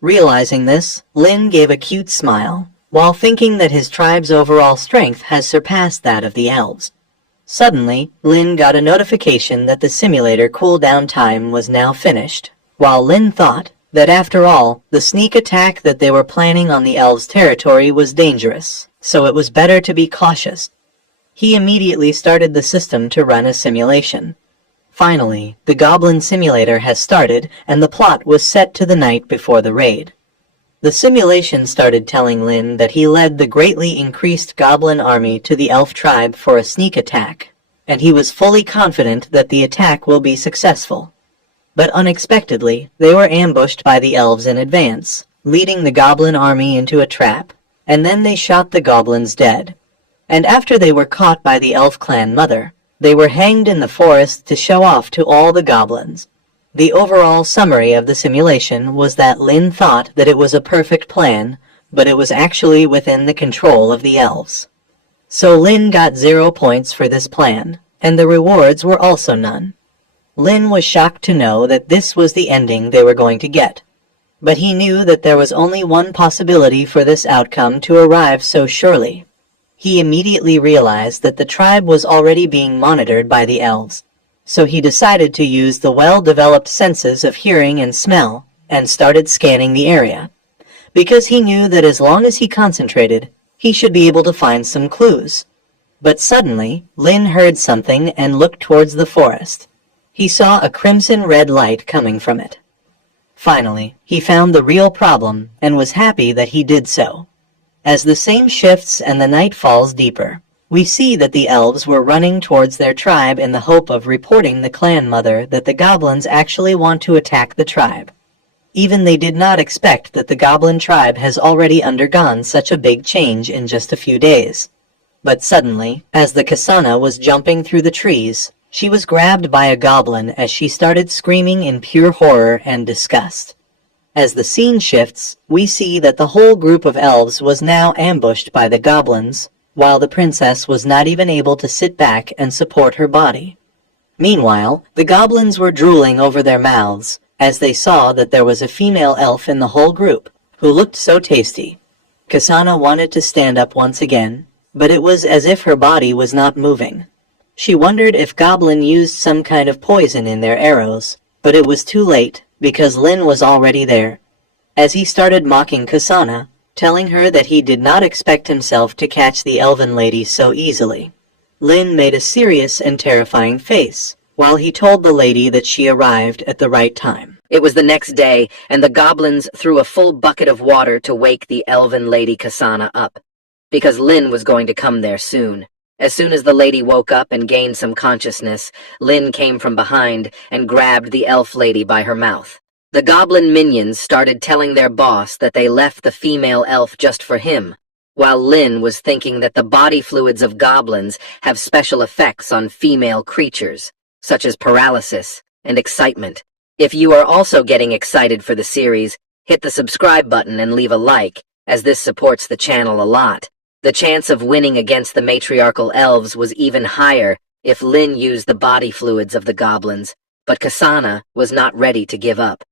Realizing this, Lin gave a cute smile, while thinking that his tribe's overall strength has surpassed that of the elves. Suddenly, Lin got a notification that the simulator cooldown time was now finished, while Lin thought that after all, the sneak attack that they were planning on the elves' territory was dangerous, so it was better to be cautious. He immediately started the system to run a simulation. Finally, the Goblin simulator has started, and the plot was set to the night before the raid. The simulation started telling Lin that he led the greatly increased Goblin army to the elf tribe for a sneak attack, and he was fully confident that the attack will be successful. But unexpectedly, they were ambushed by the elves in advance, leading the Goblin army into a trap, and then they shot the goblins dead. And after they were caught by the elf clan mother, they were hanged in the forest to show off to all the goblins. The overall summary of the simulation was that Lin thought that it was a perfect plan, but it was actually within the control of the elves. So Lin got 0 points for this plan, and the rewards were also none. Lin was shocked to know that this was the ending they were going to get, but he knew that there was only one possibility for this outcome to arrive so surely. He immediately realized that the tribe was already being monitored by the elves, so he decided to use the well-developed senses of hearing and smell and started scanning the area, because he knew that as long as he concentrated, he should be able to find some clues. But suddenly, Lin heard something and looked towards the forest. He saw a crimson-red light coming from it. Finally, he found the real problem and was happy that he did so. As the scene shifts and the night falls deeper, we see that the elves were running towards their tribe in the hope of reporting the clan mother that the goblins actually want to attack the tribe. Even they did not expect that the goblin tribe has already undergone such a big change in just a few days. But suddenly, as the Kasana was jumping through the trees, she was grabbed by a goblin as she started screaming in pure horror and disgust. As the scene shifts, we see that the whole group of elves was now ambushed by the goblins, while the princess was not even able to sit back and support her body. Meanwhile, the goblins were drooling over their mouths as they saw that there was a female elf in the whole group, who looked so tasty. Kasana wanted to stand up once again, but it was as if her body was not moving. She wondered if Goblin used some kind of poison in their arrows, but it was too late, because Lin was already there. As he started mocking Kasana, telling her that he did not expect himself to catch the elven lady so easily, Lin made a serious and terrifying face, while he told the lady that she arrived at the right time. It was the next day, and the goblins threw a full bucket of water to wake the elven lady Kasana up, because Lin was going to come there soon. As soon as the lady woke up and gained some consciousness, Lin came from behind and grabbed the elf lady by her mouth. The goblin minions started telling their boss that they left the female elf just for him, while Lin was thinking that the body fluids of goblins have special effects on female creatures, such as paralysis and excitement. If you are also getting excited for the series, hit the subscribe button and leave a like, as this supports the channel a lot. The chance of winning against the matriarchal elves was even higher if Lin used the body fluids of the goblins, but Kasana was not ready to give up.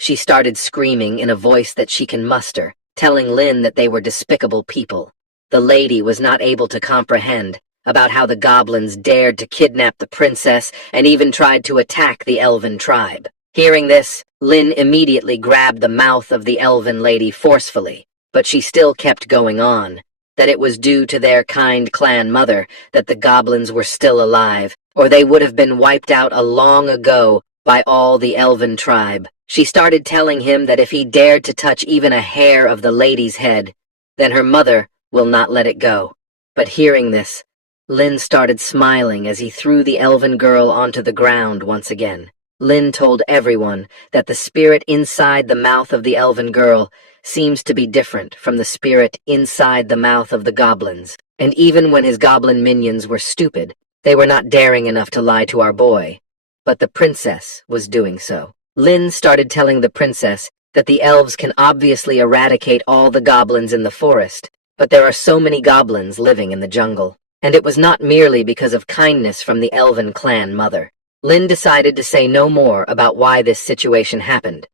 She started screaming in a voice that she can muster, telling Lin that they were despicable people. The lady was not able to comprehend about how the goblins dared to kidnap the princess and even tried to attack the elven tribe. Hearing this, Lin immediately grabbed the mouth of the elven lady forcefully, but she still kept going on, that it was due to their kind clan mother that the goblins were still alive, or they would have been wiped out a long ago by all the elven tribe. She started telling him that if he dared to touch even a hair of the lady's head, then her mother will not let it go. But hearing this, Lin started smiling as he threw the elven girl onto the ground once again. Lin told everyone that the spirit inside the mouth of the elven girl seems to be different from the spirit inside the mouth of the goblins, and even when his goblin minions were stupid, they were not daring enough to lie to our boy. But the princess was doing so. Lin started telling the princess that the elves can obviously eradicate all the goblins in the forest, but there are so many goblins living in the jungle, and it was not merely because of kindness from the elven clan mother. Lin decided to say no more about why this situation happened,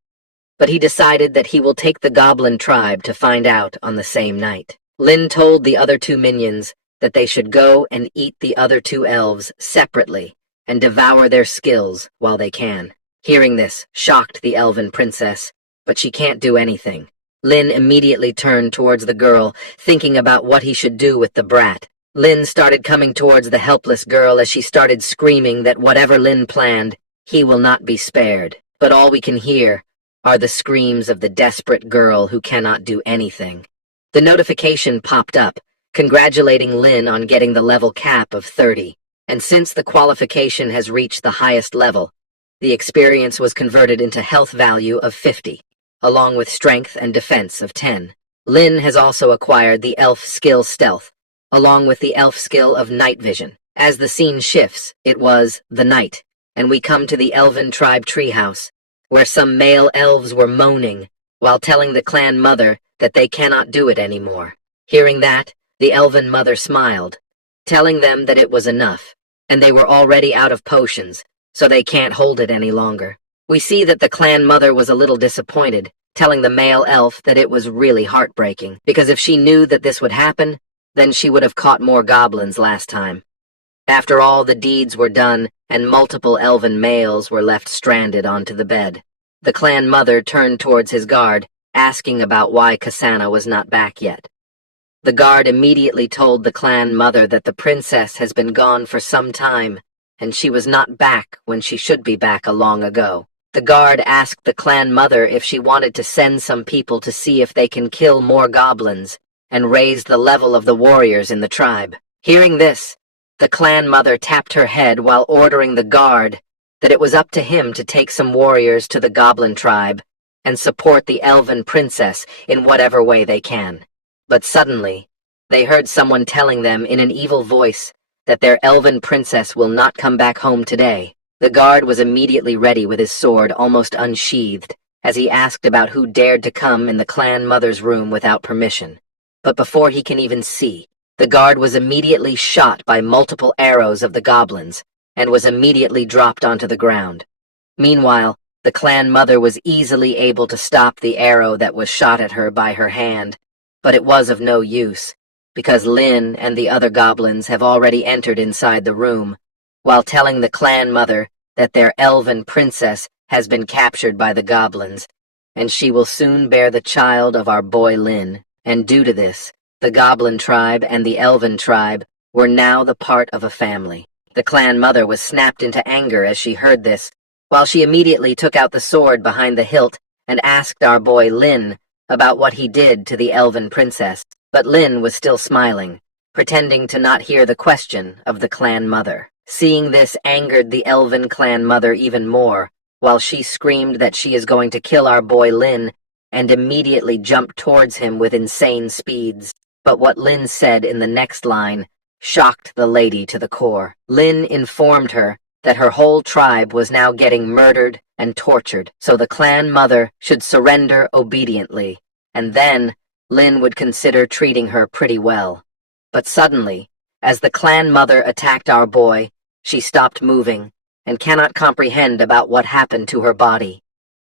but he decided that he will take the goblin tribe to find out on the same night. Lin told the other two minions that they should go and eat the other two elves separately and devour their skills while they can. Hearing this shocked the elven princess, but she can't do anything. Lin immediately turned towards the girl, thinking about what he should do with the brat. Lin started coming towards the helpless girl as she started screaming that whatever Lin planned, he will not be spared. But all we can hear are the screams of the desperate girl who cannot do anything. The notification popped up, congratulating Lin on getting the level cap of 30, and since the qualification has reached the highest level, the experience was converted into health value of 50, along with strength and defense of 10. Lin has also acquired the elf skill stealth, along with the elf skill of night vision. As the scene shifts, it was the night, and we come to the elven tribe treehouse, where some male elves were moaning while telling the clan mother that they cannot do it anymore. Hearing that, the elven mother smiled, telling them that it was enough, and they were already out of potions, so they can't hold it any longer. We see that the clan mother was a little disappointed, telling the male elf that it was really heartbreaking, because if she knew that this would happen, then she would have caught more goblins last time. After all the deeds were done, and multiple elven males were left stranded onto the bed, the clan mother turned towards his guard, asking about why Kasana was not back yet. The guard immediately told the clan mother that the princess has been gone for some time, and she was not back when she should be back long ago. The guard asked the clan mother if she wanted to send some people to see if they can kill more goblins and raise the level of the warriors in the tribe. Hearing this, the clan mother tapped her head while ordering the guard that it was up to him to take some warriors to the goblin tribe and support the elven princess in whatever way they can. But suddenly, they heard someone telling them in an evil voice that their elven princess will not come back home today. The guard was immediately ready with his sword almost unsheathed, as he asked about who dared to come in the clan mother's room without permission. But before he can even see, the guard was immediately shot by multiple arrows of the goblins, and was immediately dropped onto the ground. Meanwhile, the clan mother was easily able to stop the arrow that was shot at her by her hand, but it was of no use, because Lin and the other goblins have already entered inside the room, while telling the clan mother that their elven princess has been captured by the goblins, and she will soon bear the child of our boy Lin. And due to this, the goblin tribe and the elven tribe were now the part of a family. The clan mother was snapped into anger as she heard this, while she immediately took out the sword behind the hilt and asked our boy Lin about what he did to the elven princess. But Lin was still smiling, pretending to not hear the question of the clan mother. Seeing this angered the elven clan mother even more, while she screamed that she is going to kill our boy Lin and immediately jumped towards him with insane speeds. But what Lin said in the next line shocked the lady to the core. Lin informed her that her whole tribe was now getting murdered and tortured, so the clan mother should surrender obediently, and then Lin would consider treating her pretty well. But suddenly, as the clan mother attacked our boy, she stopped moving and cannot comprehend about what happened to her body.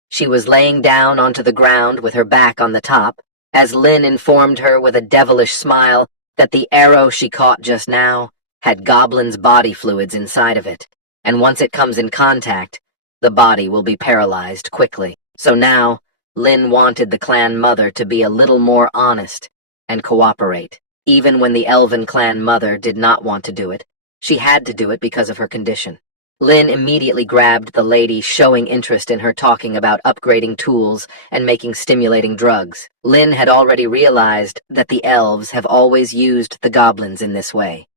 She was laying down onto the ground with her back on the top, as Lin informed her with a devilish smile that the arrow she caught just now had Goblin's body fluids inside of it, and once it comes in contact, the body will be paralyzed quickly. So now, Lin wanted the clan mother to be a little more honest and cooperate. Even when the elven clan mother did not want to do it, she had to do it because of her condition. Lin immediately grabbed the lady, showing interest in her talking about upgrading tools and making stimulating drugs. Lin had already realized that the elves have always used the goblins in this way.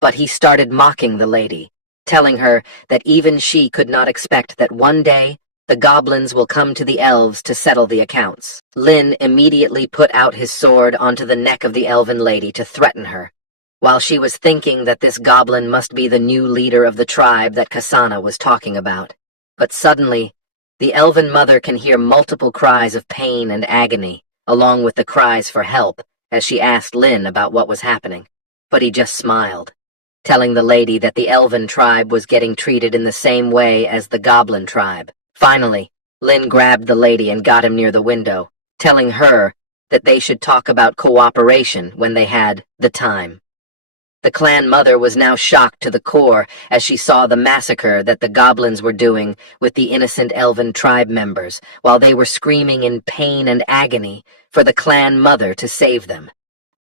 But he started mocking the lady, telling her that even she could not expect that one day the goblins will come to the elves to settle the accounts. Lin immediately put out his sword onto the neck of the elven lady to threaten her, while she was thinking that this goblin must be the new leader of the tribe that Kasana was talking about. But suddenly, the elven mother can hear multiple cries of pain and agony, along with the cries for help, as she asked Lin about what was happening. But he just smiled, telling the lady that the elven tribe was getting treated in the same way as the goblin tribe. Finally, Lin grabbed the lady and got him near the window, telling her that they should talk about cooperation when they had the time. The clan mother was now shocked to the core as she saw the massacre that the goblins were doing with the innocent elven tribe members, while they were screaming in pain and agony for the clan mother to save them,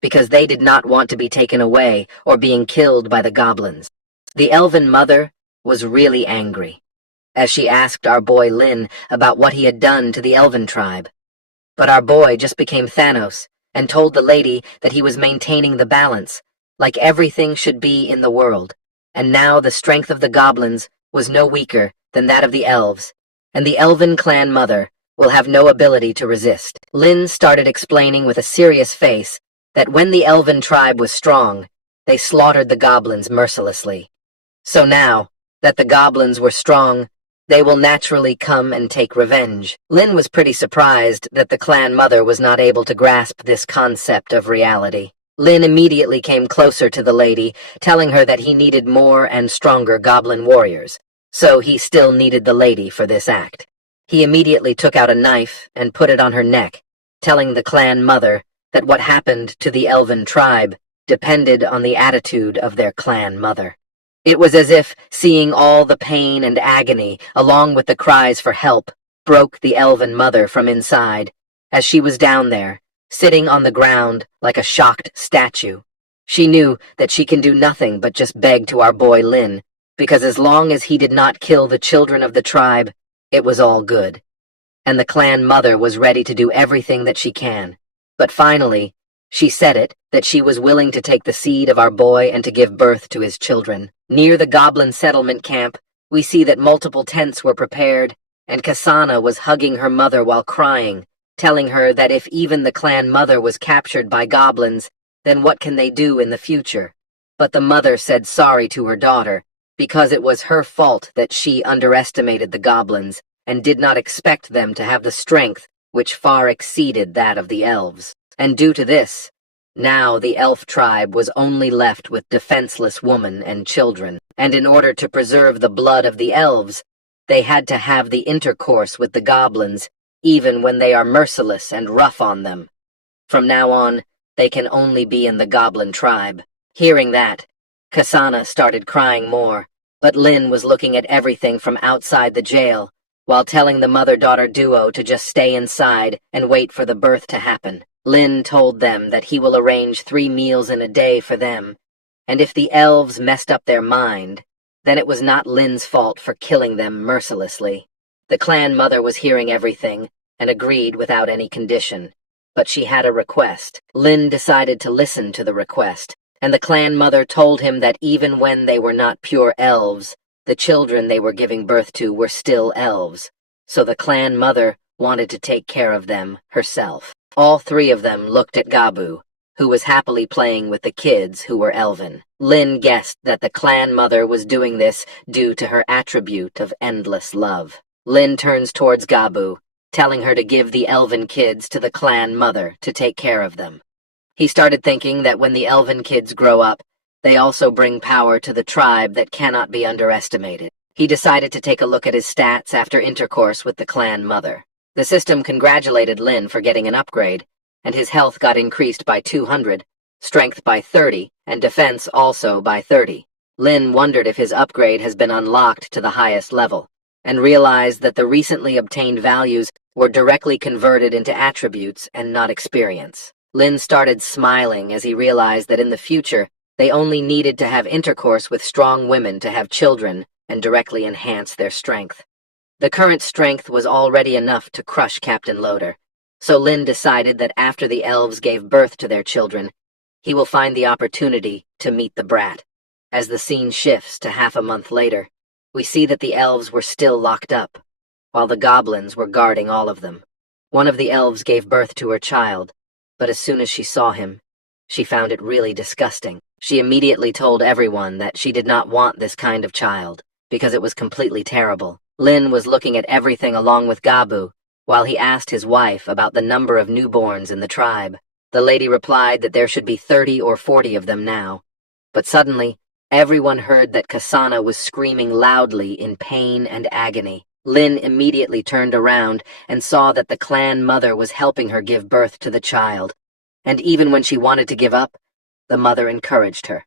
because they did not want to be taken away or being killed by the goblins. The elven mother was really angry, as she asked our boy Lin about what he had done to the elven tribe. But our boy just became Thanos and told the lady that he was maintaining the balance, like everything should be in the world, and now the strength of the goblins was no weaker than that of the elves, and the elven clan mother will have no ability to resist. Lin started explaining with a serious face that when the elven tribe was strong, they slaughtered the goblins mercilessly. So now that the goblins were strong, they will naturally come and take revenge. Lin was pretty surprised that the clan mother was not able to grasp this concept of reality. Lin immediately came closer to the lady, telling her that he needed more and stronger goblin warriors, so he still needed the lady for this act. He immediately took out a knife and put it on her neck, telling the clan mother that what happened to the elven tribe depended on the attitude of their clan mother. It was as if seeing all the pain and agony, along with the cries for help, broke the elven mother from inside, as she was down there, sitting on the ground like a shocked statue. She knew that she can do nothing but just beg to our boy Lin, because as long as he did not kill the children of the tribe, it was all good. And the clan mother was ready to do everything that she can. But finally, she said it, that she was willing to take the seed of our boy and to give birth to his children. Near the goblin settlement camp, we see that multiple tents were prepared, and Kasana was hugging her mother while crying, telling her that if even the clan mother was captured by goblins, then what can they do in the future? But the mother said sorry to her daughter, because it was her fault that she underestimated the goblins and did not expect them to have the strength which far exceeded that of the elves. And due to this, now the elf tribe was only left with defenseless women and children, and in order to preserve the blood of the elves, they had to have the intercourse with the goblins, even when they are merciless and rough on them. From now on, they can only be in the goblin tribe. Hearing that, Kasana started crying more, but Lin was looking at everything from outside the jail, while telling the mother-daughter duo to just stay inside and wait for the birth to happen. Lin told them that he will arrange 3 meals in a day for them, and if the elves messed up their mind, then it was not Lin's fault for killing them mercilessly. The clan mother was hearing everything and agreed without any condition, but she had a request. Lin decided to listen to the request, and the clan mother told him that even when they were not pure elves, The children they were giving birth to were still elves, so the clan mother wanted to take care of them herself. All three of them looked at Gabu, who was happily playing with the kids who were elven. Lin guessed that the clan mother was doing this due to her attribute of endless love. Lin turns towards Gabu, telling her to give the elven kids to the clan mother to take care of them. He started thinking that when the elven kids grow up, they also bring power to the tribe that cannot be underestimated. He decided to take a look at his stats after intercourse with the clan mother. The system congratulated Lin for getting an upgrade, and his health got increased by 200, strength by 30, and defense also by 30. Lin wondered if his upgrade has been unlocked to the highest level, and realized that the recently obtained values were directly converted into attributes and not experience. Lin started smiling as he realized that in the future, they only needed to have intercourse with strong women to have children and directly enhance their strength. The current strength was already enough to crush Captain Loader, so Lin decided that after the elves gave birth to their children, he will find the opportunity to meet the brat. As the scene shifts to half a month later, we see that the elves were still locked up, while the goblins were guarding all of them. One of the elves gave birth to her child, but as soon as she saw him, she found it really disgusting. She immediately told everyone that she did not want this kind of child, because it was completely terrible. Lin was looking at everything along with Gabu, while he asked his wife about the number of newborns in the tribe. The lady replied that there should be 30 or 40 of them now. But suddenly, everyone heard that Kasana was screaming loudly in pain and agony. Lin immediately turned around and saw that the clan mother was helping her give birth to the child. And even when she wanted to give up, the mother encouraged her.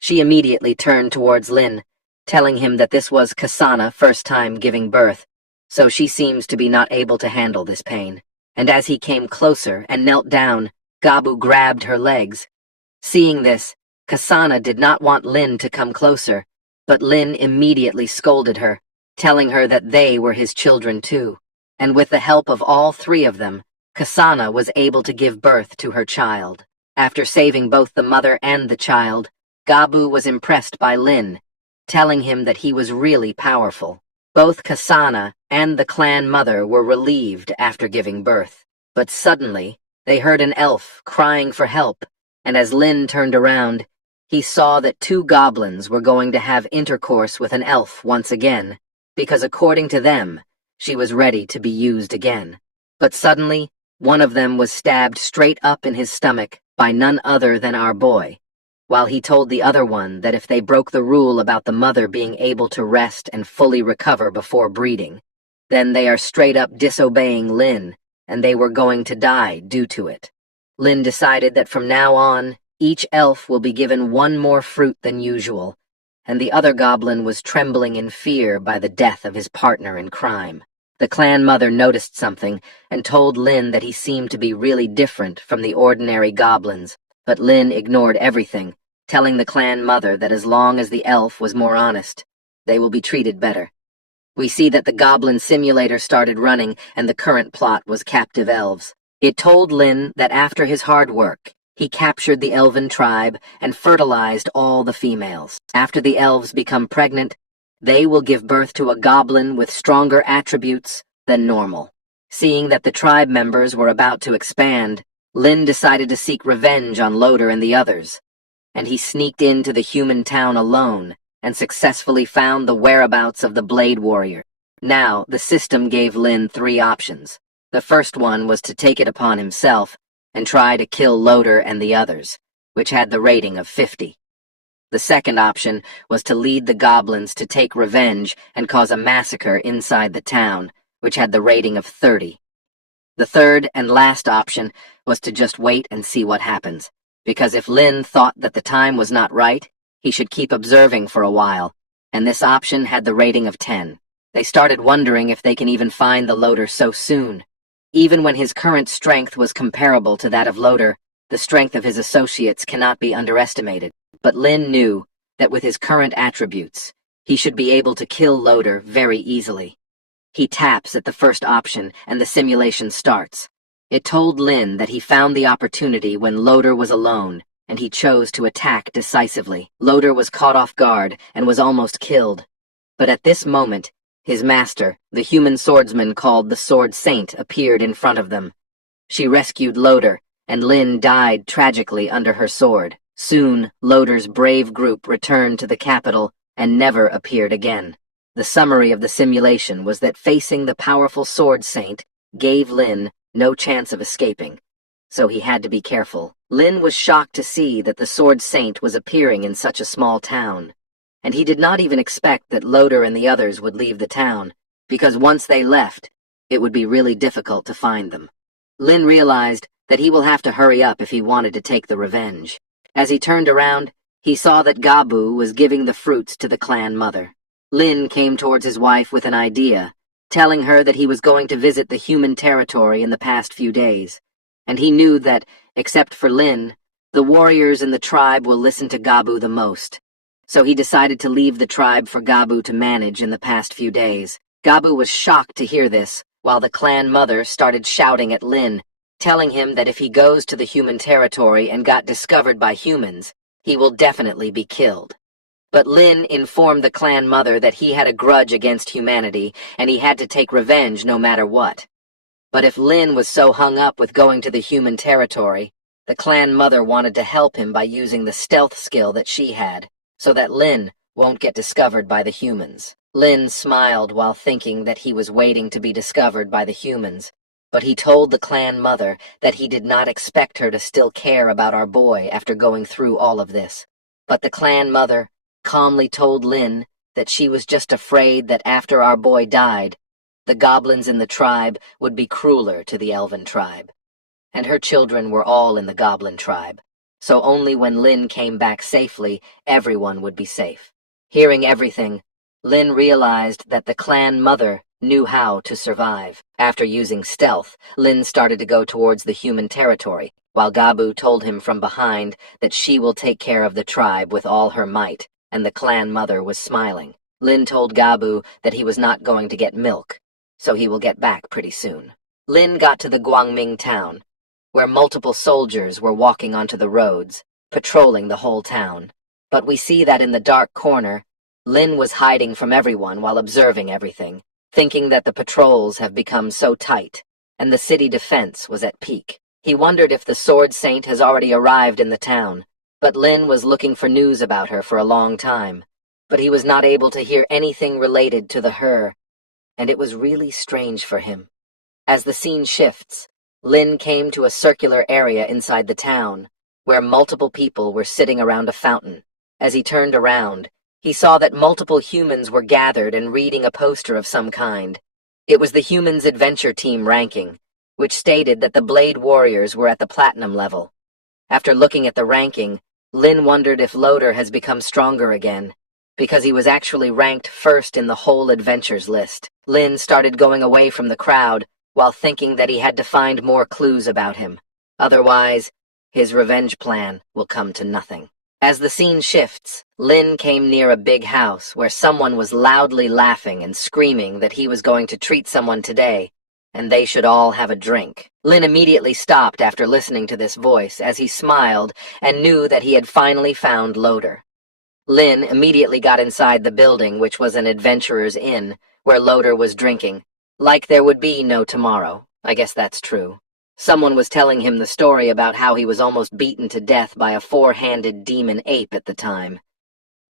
She immediately turned towards Lin, telling him that this was Kasana's first time giving birth, so she seems to be not able to handle this pain. And as he came closer and knelt down, Gabu grabbed her legs. Seeing this, Kasana did not want Lin to come closer, but Lin immediately scolded her, telling her that they were his children too. And with the help of all three of them, Kasana was able to give birth to her child. After saving both the mother and the child, Gabu was impressed by Lin, telling him that he was really powerful. Both Kasana and the clan mother were relieved after giving birth. But suddenly, they heard an elf crying for help, and as Lin turned around, he saw that two goblins were going to have intercourse with an elf once again, because according to them, she was ready to be used again. But suddenly, one of them was stabbed straight up in his stomach by none other than our boy, while he told the other one that if they broke the rule about the mother being able to rest and fully recover before breeding, then they are straight up disobeying Lin, and they were going to die due to it. Lin decided that from now on, each elf will be given one more fruit than usual, and the other goblin was trembling in fear by the death of his partner in crime. The clan mother noticed something and told Lin that he seemed to be really different from the ordinary goblins, but Lin ignored everything, telling the clan mother that as long as the elf was more honest, they will be treated better. We see that the goblin simulator started running and the current plot was captive elves. It told Lin that after his hard work, he captured the elven tribe and fertilized all the females. After the elves become pregnant, they will give birth to a goblin with stronger attributes than normal. Seeing that the tribe members were about to expand, Lin decided to seek revenge on Loader and the others, and he sneaked into the human town alone and successfully found the whereabouts of the Blade Warrior. Now, the system gave Lin 3 options. The first one was to take it upon himself and try to kill Loader and the others, which had the rating of 50. The second option was to lead the goblins to take revenge and cause a massacre inside the town, which had the rating of 30. The third and last option was to just wait and see what happens, because if Lin thought that the time was not right, he should keep observing for a while, and this option had the rating of 10. They started wondering if they can even find the Loader so soon. Even when his current strength was comparable to that of Loader, the strength of his associates cannot be underestimated. But Lin knew that with his current attributes, he should be able to kill Loader very easily. He taps at the first option and the simulation starts. It told Lin that he found the opportunity when Loader was alone, and he chose to attack decisively. Loader was caught off guard and was almost killed. But at this moment, his master, the human swordsman called the Sword Saint, appeared in front of them. She rescued Loder, and Lin died tragically under her sword. Soon, Loder's brave group returned to the capital and never appeared again. The summary of the simulation was that facing the powerful Sword Saint gave Lin no chance of escaping, so he had to be careful. Lin was shocked to see that the Sword Saint was appearing in such a small town, and he did not even expect that Loder and the others would leave the town, because once they left, it would be really difficult to find them. Lin realized that he will have to hurry up if he wanted to take the revenge. As he turned around, he saw that Gabu was giving the fruits to the clan mother. Lin came towards his wife with an idea, telling her that he was going to visit the human territory in the past few days, and he knew that, except for Lin, the warriors in the tribe will listen to Gabu the most. So he decided to leave the tribe for Gabu to manage in the past few days. Gabu was shocked to hear this, while the clan mother started shouting at Lin, telling him that if he goes to the human territory and got discovered by humans, he will definitely be killed. But Lin informed the clan mother that he had a grudge against humanity, and he had to take revenge no matter what. But if Lin was so hung up with going to the human territory, the clan mother wanted to help him by using the stealth skill that she had, so that Lin won't get discovered by the humans. Lin smiled while thinking that he was waiting to be discovered by the humans, but he told the clan mother that he did not expect her to still care about our boy after going through all of this. But the clan mother calmly told Lin that she was just afraid that after our boy died, the goblins in the tribe would be crueler to the elven tribe. And her children were all in the goblin tribe, so only when Lin came back safely, everyone would be safe. Hearing everything, Lin realized that the clan mother knew how to survive. After using stealth, Lin started to go towards the human territory, while Gabu told him from behind that she will take care of the tribe with all her might, and the clan mother was smiling. Lin told Gabu that he was not going to get milk, so he will get back pretty soon. Lin got to the Guangming town, where multiple soldiers were walking onto the roads, patrolling the whole town. But we see that in the dark corner, Lin was hiding from everyone while observing everything, thinking that the patrols have become so tight, and the city defense was at peak. He wondered if the Sword Saint has already arrived in the town, but Lin was looking for news about her for a long time, but he was not able to hear anything related to her, and it was really strange for him. As the scene shifts, Lin came to a circular area inside the town, where multiple people were sitting around a fountain. As he turned around, he saw that multiple humans were gathered and reading a poster of some kind. It was the Humans Adventure Team ranking, which stated that the Blade Warriors were at the Platinum level. After looking at the ranking, Lin wondered if Loder has become stronger again, because he was actually ranked first in the whole adventures list. Lin started going away from the crowd, while thinking that he had to find more clues about him. Otherwise, his revenge plan will come to nothing. As the scene shifts, Lin came near a big house where someone was loudly laughing and screaming that he was going to treat someone today, and they should all have a drink. Lin immediately stopped after listening to this voice as he smiled and knew that he had finally found Loder. Lin immediately got inside the building, which was an adventurer's inn, where Loder was drinking. Like there would be no tomorrow. I guess that's true. Someone was telling him the story about how he was almost beaten to death by a four-handed demon ape at the time.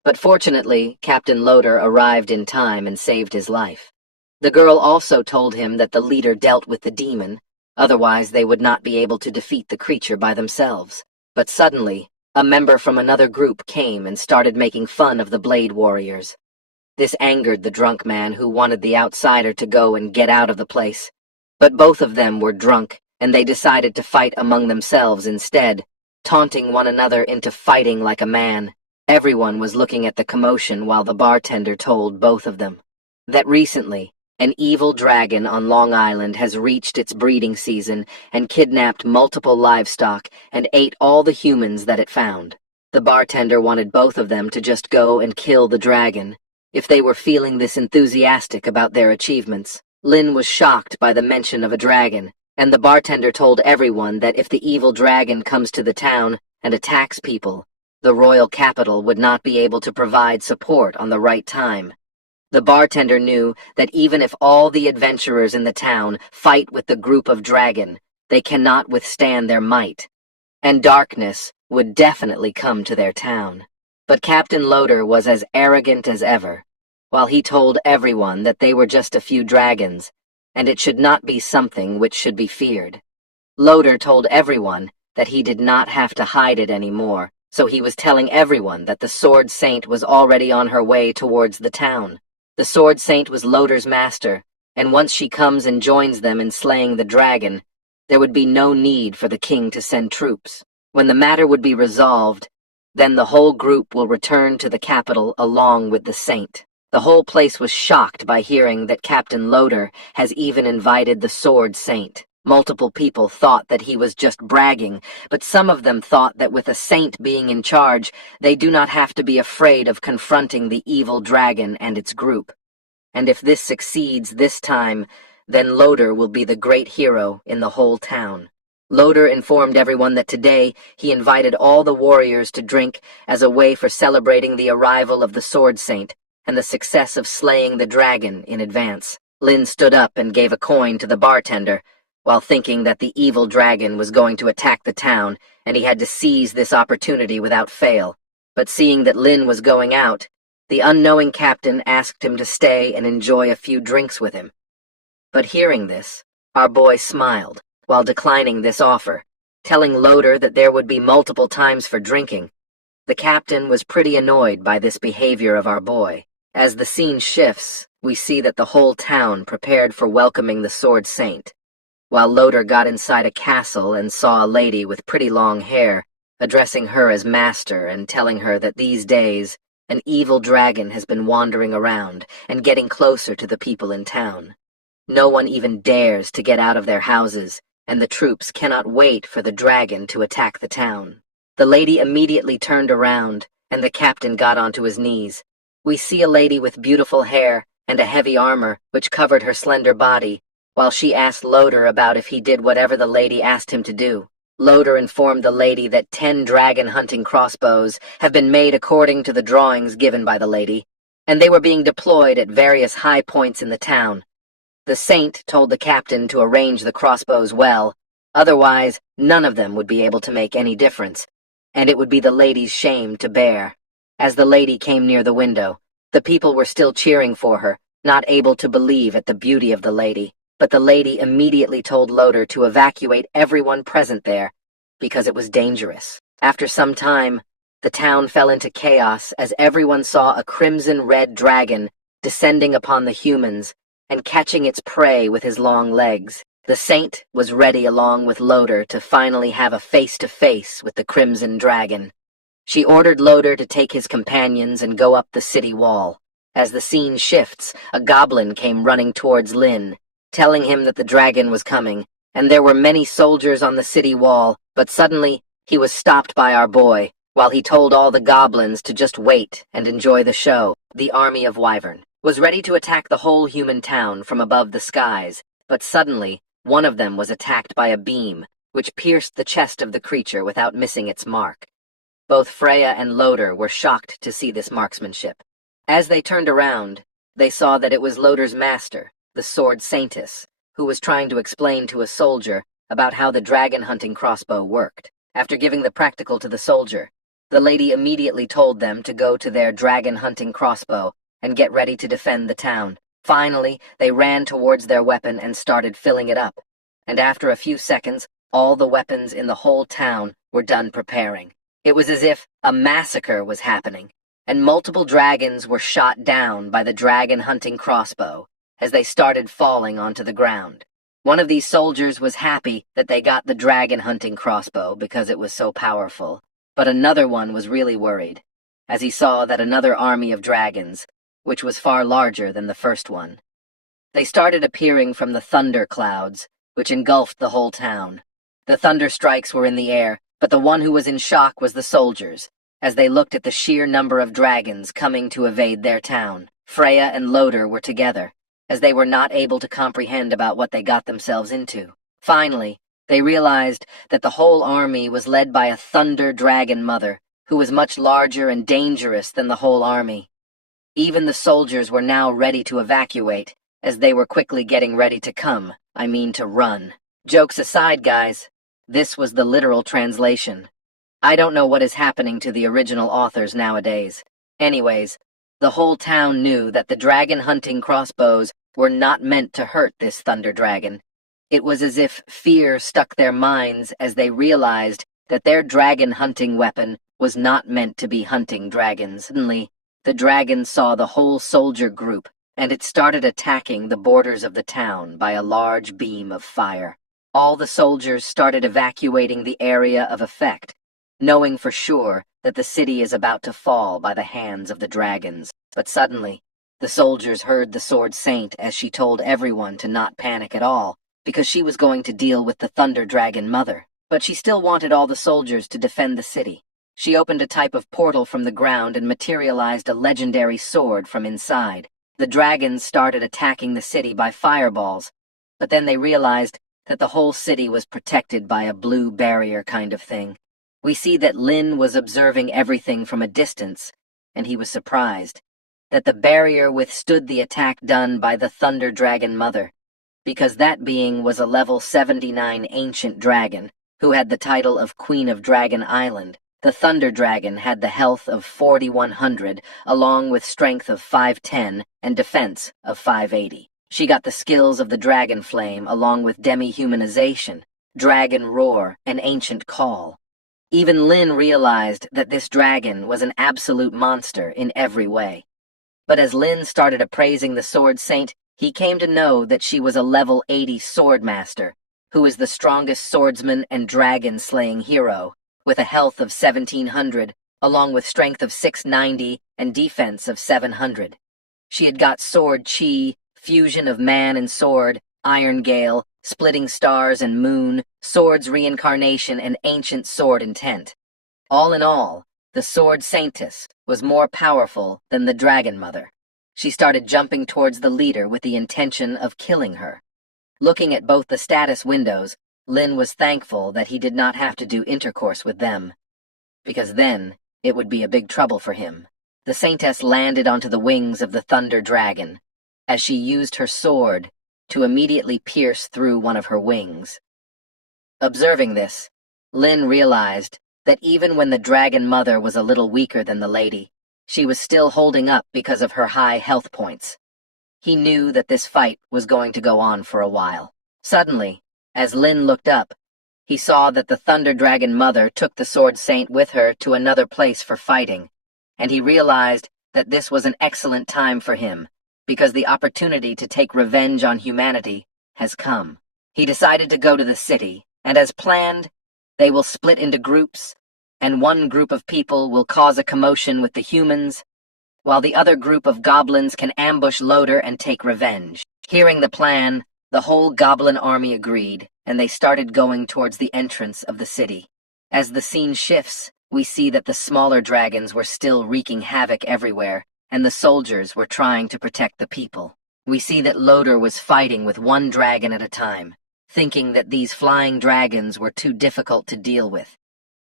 But fortunately, Captain Loder arrived in time and saved his life. The girl also told him that the leader dealt with the demon, otherwise they would not be able to defeat the creature by themselves. But suddenly, a member from another group came and started making fun of the Blade Warriors. This angered the drunk man who wanted the outsider to go and get out of the place. But both of them were drunk, and they decided to fight among themselves instead, taunting one another into fighting like a man. Everyone was looking at the commotion while the bartender told both of them that recently, an evil dragon on Long Island has reached its breeding season and kidnapped multiple livestock and ate all the humans that it found. The bartender wanted both of them to just go and kill the dragon, if they were feeling this enthusiastic about their achievements. Lin was shocked by the mention of a dragon, and the bartender told everyone that if the evil dragon comes to the town and attacks people, the royal capital would not be able to provide support on the right time. The bartender knew that even if all the adventurers in the town fight with the group of dragon, they cannot withstand their might, and darkness would definitely come to their town. But Captain Loader was as arrogant as ever, while he told everyone that they were just a few dragons, and it should not be something which should be feared. Loader told everyone that he did not have to hide it anymore, so he was telling everyone that the Sword Saint was already on her way towards the town. The Sword Saint was Loader's master, and once she comes and joins them in slaying the dragon, there would be no need for the king to send troops. When the matter would be resolved, then the whole group will return to the capital along with the saint. The whole place was shocked by hearing that Captain Loader has even invited the Sword Saint. Multiple people thought that he was just bragging, but some of them thought that with a saint being in charge, they do not have to be afraid of confronting the evil dragon and its group. And if this succeeds this time, then Loader will be the great hero in the whole town. Loader informed everyone that today he invited all the warriors to drink as a way for celebrating the arrival of the Sword Saint and the success of slaying the dragon in advance. Lin stood up and gave a coin to the bartender, while thinking that the evil dragon was going to attack the town and he had to seize this opportunity without fail. But seeing that Lin was going out, the unknowing captain asked him to stay and enjoy a few drinks with him. But hearing this, our boy smiled, while declining this offer, telling Loader that there would be multiple times for drinking. The captain was pretty annoyed by this behavior of our boy. As the scene shifts, we see that the whole town prepared for welcoming the Sword Saint, while Loader got inside a castle and saw a lady with pretty long hair, addressing her as master and telling her that these days, an evil dragon has been wandering around and getting closer to the people in town. No one even dares to get out of their houses, and the troops cannot wait for the dragon to attack the town. The lady immediately turned around, and the captain got onto his knees. We see a lady with beautiful hair and a heavy armor which covered her slender body, while she asked Loader about if he did whatever the lady asked him to do. Loader informed the lady that 10 dragon-hunting crossbows have been made according to the drawings given by the lady, and they were being deployed at various high points in the town. The saint told the captain to arrange the crossbows well, otherwise none of them would be able to make any difference, and it would be the lady's shame to bear. As the lady came near the window, the people were still cheering for her, not able to believe at the beauty of the lady. But the lady immediately told Loader to evacuate everyone present there, because it was dangerous. After some time, the town fell into chaos as everyone saw a crimson-red dragon descending upon the humans and catching its prey with his long legs. The saint was ready along with Loader to finally have a face-to-face with the crimson dragon. She ordered Loader to take his companions and go up the city wall. As the scene shifts, a goblin came running towards Lin, telling him that the dragon was coming, and there were many soldiers on the city wall, but suddenly he was stopped by our boy, while he told all the goblins to just wait and enjoy the show. The army of Wyvern was ready to attack the whole human town from above the skies, but suddenly one of them was attacked by a beam, which pierced the chest of the creature without missing its mark. Both Freya and Loader were shocked to see this marksmanship. As they turned around, they saw that it was Loader's master, the Sword Saintess, who was trying to explain to a soldier about how the dragon-hunting crossbow worked. After giving the practical to the soldier, the lady immediately told them to go to their dragon-hunting crossbow and get ready to defend the town. Finally, they ran towards their weapon and started filling it up, and after a few seconds, all the weapons in the whole town were done preparing. It was as if a massacre was happening, and multiple dragons were shot down by the dragon-hunting crossbow as they started falling onto the ground. One of these soldiers was happy that they got the dragon-hunting crossbow because it was so powerful, but another one was really worried, as he saw that another army of dragons, which was far larger than the first one. They started appearing from the thunder clouds, which engulfed the whole town. The thunder strikes were in the air, but the one who was in shock was the soldiers, as they looked at the sheer number of dragons coming to evade their town. Freya and Loader were together, as they were not able to comprehend about what they got themselves into. Finally, they realized that the whole army was led by a thunder dragon mother, who was much larger and dangerous than the whole army. Even the soldiers were now ready to evacuate, as they were quickly getting ready to to run. Jokes aside, guys, this was the literal translation. I don't know what is happening to the original authors nowadays. Anyways, the whole town knew that the dragon-hunting crossbows were not meant to hurt this thunder dragon. It was as if fear stuck their minds as they realized that their dragon-hunting weapon was not meant to be hunting dragons. Suddenly, the dragon saw the whole soldier group, and it started attacking the borders of the town by a large beam of fire. All the soldiers started evacuating the area of effect, knowing for sure that the city is about to fall by the hands of the dragons. But suddenly, the soldiers heard the Sword Saint as she told everyone to not panic at all, because she was going to deal with the Thunder Dragon Mother. But she still wanted all the soldiers to defend the city. She opened a type of portal from the ground and materialized a legendary sword from inside. The dragons started attacking the city by fireballs, but then they realized that the whole city was protected by a blue barrier kind of thing. We see that Lin was observing everything from a distance, and he was surprised that the barrier withstood the attack done by the Thunder Dragon Mother, because that being was a level 79 ancient dragon who had the title of Queen of Dragon Island. The Thunder Dragon had the health of 4100, along with strength of 510 and defense of 580. She got the skills of the Dragon Flame along with demi-humanization, Dragon Roar, and Ancient Call. Even Lin realized that this dragon was an absolute monster in every way. But as Lin started appraising the Sword Saint, he came to know that she was a level 80 Swordmaster, who is the strongest swordsman and dragon-slaying hero, with a health of 1700, along with strength of 690 and defense of 700. She had got Sword Chi, fusion of man and sword, Iron Gale, Splitting Stars and Moon, Swords Reincarnation, and Ancient Sword Intent. All in all, the Sword Saintess was more powerful than the Dragon Mother. She started jumping towards the leader with the intention of killing her. Looking at both the status windows, Lin was thankful that he did not have to do intercourse with them, because then it would be a big trouble for him. The Saintess landed onto the wings of the Thunder Dragon, as she used her sword to immediately pierce through one of her wings. Observing this, Lin realized that even when the Dragon Mother was a little weaker than the lady, she was still holding up because of her high health points. He knew that this fight was going to go on for a while. Suddenly, as Lin looked up, he saw that the Thunder Dragon Mother took the Sword Saint with her to another place for fighting, and he realized that this was an excellent time for him, because the opportunity to take revenge on humanity has come. He decided to go to the city, and as planned, they will split into groups, and one group of people will cause a commotion with the humans, while the other group of goblins can ambush Loader and take revenge. Hearing the plan, the whole goblin army agreed, and they started going towards the entrance of the city. As the scene shifts, we see that the smaller dragons were still wreaking havoc everywhere, and the soldiers were trying to protect the people. We see that Loader was fighting with one dragon at a time, thinking that these flying dragons were too difficult to deal with.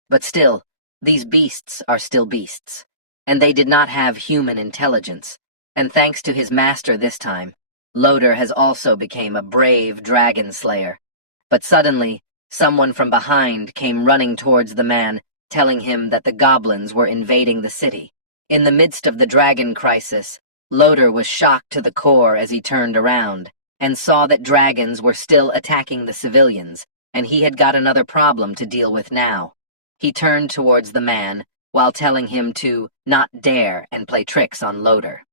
But still, these beasts are still beasts, and they did not have human intelligence, and thanks to his master this time, Loader has also become a brave dragon slayer. But suddenly, someone from behind came running towards the man, telling him that the goblins were invading the city. In the midst of the dragon crisis, Loader was shocked to the core as he turned around, and saw that dragons were still attacking the civilians, and he had got another problem to deal with now. He turned towards the man, while telling him to not dare and play tricks on Loader.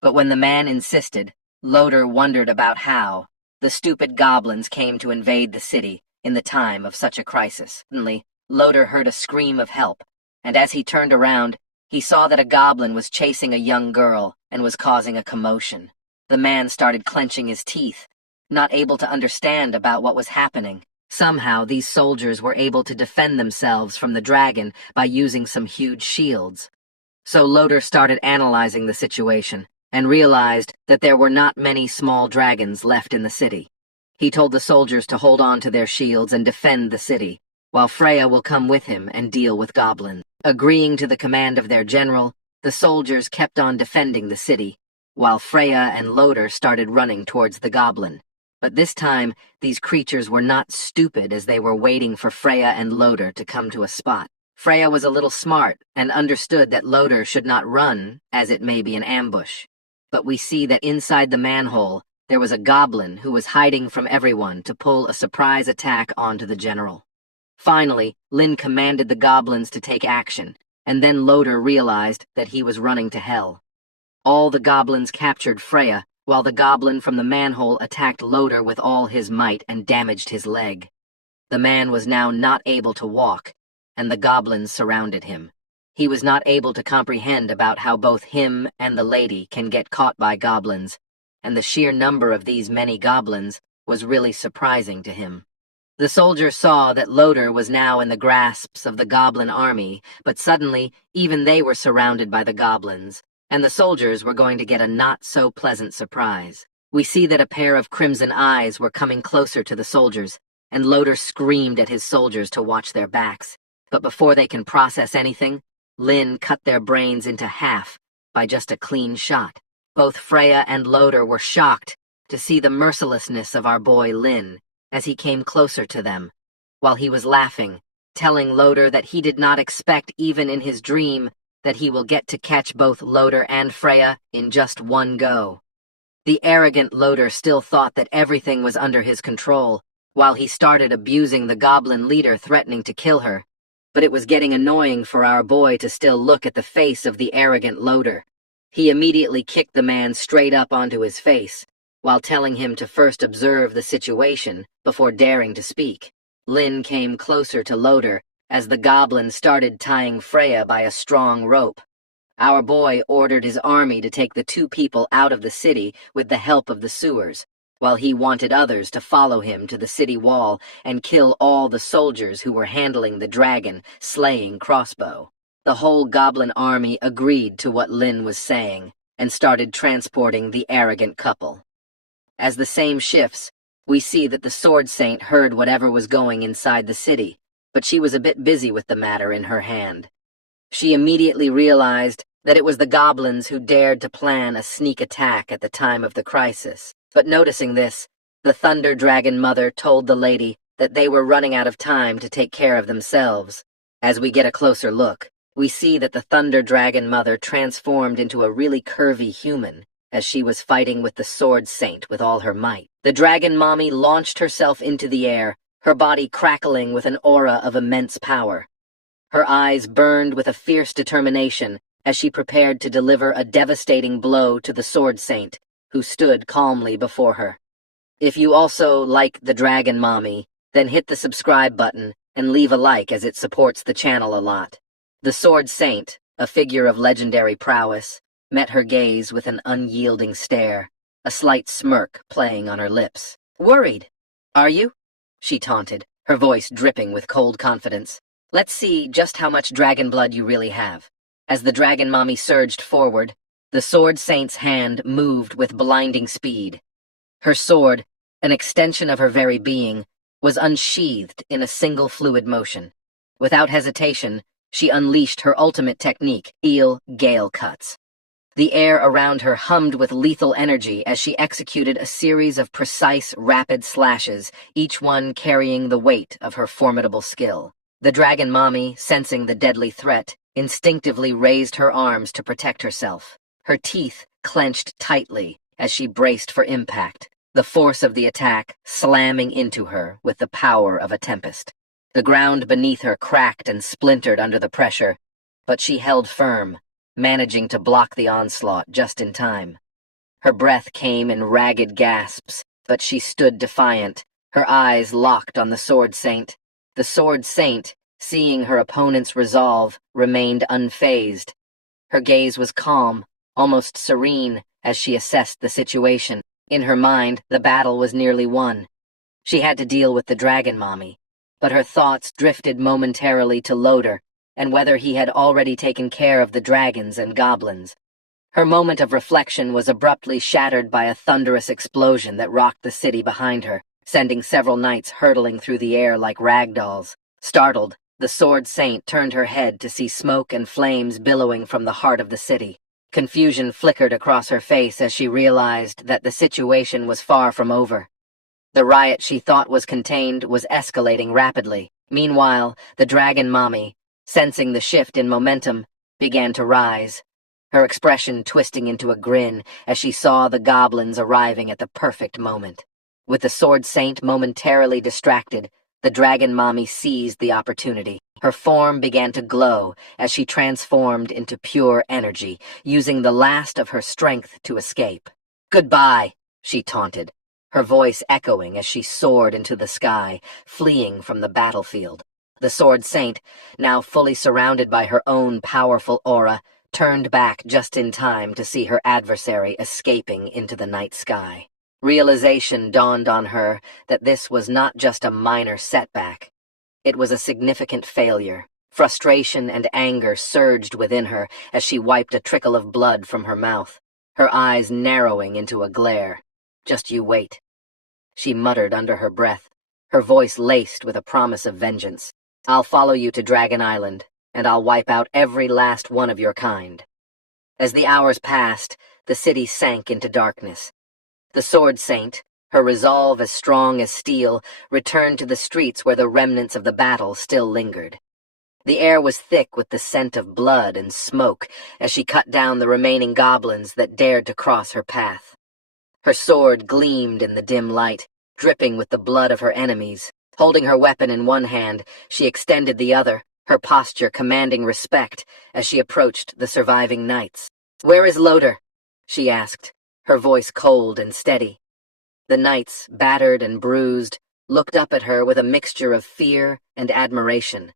But when the man insisted, Loader wondered about how the stupid goblins came to invade the city in the time of such a crisis. Suddenly, Loader heard a scream of help, and as he turned around, he saw that a goblin was chasing a young girl and was causing a commotion. The man started clenching his teeth, not able to understand about what was happening. Somehow, these soldiers were able to defend themselves from the dragon by using some huge shields. So Loader started analyzing the situation and realized that there were not many small dragons left in the city. He told the soldiers to hold on to their shields and defend the city, while Freya will come with him and deal with goblins. Agreeing to the command of their general, The soldiers kept on defending the city, while Freya and Loder started running towards the goblin. But this time, these creatures were not stupid as they were waiting for Freya and Loder to come to a spot. Freya was a little smart and understood that Loder should not run, as it may be an ambush. But we see that inside the manhole, there was a goblin who was hiding from everyone to pull a surprise attack onto the general. Finally, Lynn commanded the goblins to take action, and then Loder realized that he was running to hell. All the goblins captured Freya, while the goblin from the manhole attacked Loder with all his might and damaged his leg. The man was now not able to walk, and the goblins surrounded him. He was not able to comprehend about how both him and the lady can get caught by goblins, and the sheer number of these many goblins was really surprising to him. The soldier saw that Loder was now in the grasps of the goblin army, but suddenly even they were surrounded by the goblins, and the soldiers were going to get a not-so-pleasant surprise. We see that a pair of crimson eyes were coming closer to the soldiers, and Loder screamed at his soldiers to watch their backs. But before they can process anything, Lynn cut their brains into half by just a clean shot. Both Freya and Loder were shocked to see the mercilessness of our boy Lynn as he came closer to them, while he was laughing, telling Loder that he did not expect even in his dream that he will get to catch both Loder and Freya in just one go. The arrogant Loder still thought that everything was under his control, while he started abusing the goblin leader, threatening to kill her. But it was getting annoying for our boy to still look at the face of the arrogant Loder. He immediately kicked the man straight up onto his face, while telling him to first observe the situation before daring to speak. Lynn came closer to Loder as the goblin started tying Freya by a strong rope. Our boy ordered his army to take the two people out of the city with the help of the sewers, while he wanted others to follow him to the city wall and kill all the soldiers who were handling the dragon slaying crossbow. The whole goblin army agreed to what Lynn was saying and started transporting the arrogant couple. As the same shifts, we see that the Sword Saint heard whatever was going inside the city, but she was a bit busy with the matter in her hand. She immediately realized that it was the goblins who dared to plan a sneak attack at the time of the crisis. But noticing this, the Thunder Dragon Mother told the lady that they were running out of time to take care of themselves. As we get a closer look, we see that the Thunder Dragon Mother transformed into a really curvy human as she was fighting with the Sword Saint with all her might. The Dragon Mommy launched herself into the air, her body crackling with an aura of immense power. Her eyes burned with a fierce determination as she prepared to deliver a devastating blow to the Sword Saint, who stood calmly before her. If you also like the Dragon Mommy, then hit the subscribe button and leave a like as it supports the channel a lot. The Sword Saint, a figure of legendary prowess, met her gaze with an unyielding stare, a slight smirk playing on her lips. "Worried, are you?" she taunted, her voice dripping with cold confidence. "Let's see just how much dragon blood you really have." As the Dragon Mommy surged forward, the Sword Saint's hand moved with blinding speed. Her sword, an extension of her very being, was unsheathed in a single fluid motion. Without hesitation, she unleashed her ultimate technique, Eel Gale Cuts. The air around her hummed with lethal energy as she executed a series of precise, rapid slashes, each one carrying the weight of her formidable skill. The Dragon Mommy, sensing the deadly threat, instinctively raised her arms to protect herself. Her teeth clenched tightly as she braced for impact, the force of the attack slamming into her with the power of a tempest. The ground beneath her cracked and splintered under the pressure, but she held firm, managing to block the onslaught just in time. Her breath came in ragged gasps, but she stood defiant, her eyes locked on the Sword Saint. The Sword Saint, seeing her opponent's resolve, remained unfazed. Her gaze was calm, almost serene, as she assessed the situation. In her mind, the battle was nearly won. She had to deal with the Dragon Mommy, but her thoughts drifted momentarily to Loder, and whether he had already taken care of the dragons and goblins. Her moment of reflection was abruptly shattered by a thunderous explosion that rocked the city behind her, sending several knights hurtling through the air like rag dolls. Startled, The Sword Saint turned her head to see smoke and flames billowing from the heart of the city. Confusion flickered across her face as she realized that the situation was far from over. The riot she thought was contained was escalating rapidly. Meanwhile, the Dragon Mommy, sensing the shift in momentum, began to rise, her expression twisting into a grin as she saw the goblins arriving at the perfect moment. With the Sword Saint momentarily distracted, the Dragon Mommy seized the opportunity. Her form began to glow as she transformed into pure energy, using the last of her strength to escape. "Goodbye," she taunted, her voice echoing as she soared into the sky, fleeing from the battlefield. The Sword Saint, now fully surrounded by her own powerful aura, turned back just in time to see her adversary escaping into the night sky. Realization dawned on her that this was not just a minor setback. It was a significant failure. Frustration and anger surged within her as she wiped a trickle of blood from her mouth, her eyes narrowing into a glare. "Just you wait," she muttered under her breath, her voice laced with a promise of vengeance. "I'll follow you to Dragon Island, and I'll wipe out every last one of your kind." As the hours passed, the city sank into darkness. The Sword Saint, her resolve as strong as steel, returned to the streets where the remnants of the battle still lingered. The air was thick with the scent of blood and smoke as she cut down the remaining goblins that dared to cross her path. Her sword gleamed in the dim light, dripping with the blood of her enemies. Holding her weapon in one hand, she extended the other, her posture commanding respect as she approached the surviving knights. "Where is Loder?" she asked, her voice cold and steady. The knights, battered and bruised, looked up at her with a mixture of fear and admiration.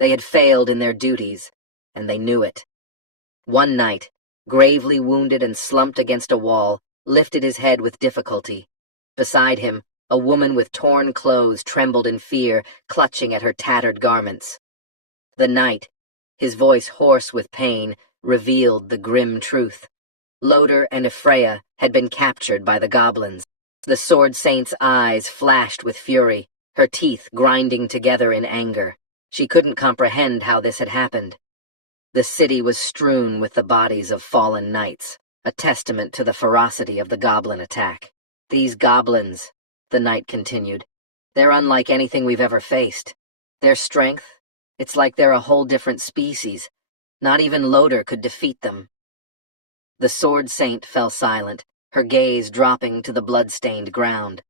They had failed in their duties, and they knew it. One knight, gravely wounded and slumped against a wall, lifted his head with difficulty. Beside him, a woman with torn clothes trembled in fear, clutching at her tattered garments. The knight, his voice hoarse with pain, revealed the grim truth. Loder and Ephraia had been captured by the goblins. The Sword Saint's eyes flashed with fury, her teeth grinding together in anger. She couldn't comprehend how this had happened. The city was strewn with the bodies of fallen knights, a testament to the ferocity of the goblin attack. "These goblins," the knight continued, "they're unlike anything we've ever faced. Their strength, it's like they're a whole different species. Not even Loder could defeat them." The Sword Saint fell silent, her gaze dropping to the blood-stained ground.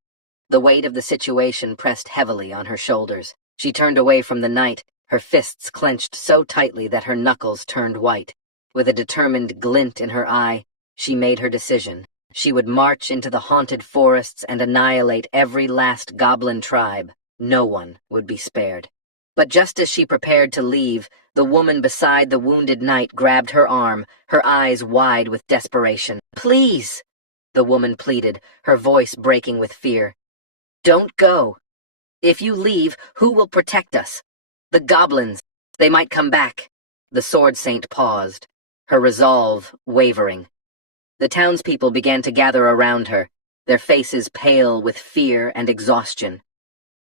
The weight of the situation pressed heavily on her shoulders. She turned away from the knight, her fists clenched so tightly that her knuckles turned white. With a determined glint in her eye, she made her decision. She would march into the haunted forests and annihilate every last goblin tribe. No one would be spared. But just as she prepared to leave, the woman beside the wounded knight grabbed her arm, her eyes wide with desperation. "Please," the woman pleaded, her voice breaking with fear. "Don't go. If you leave, who will protect us? The goblins. They might come back." The Sword Saint paused, her resolve wavering. The townspeople began to gather around her, their faces pale with fear and exhaustion.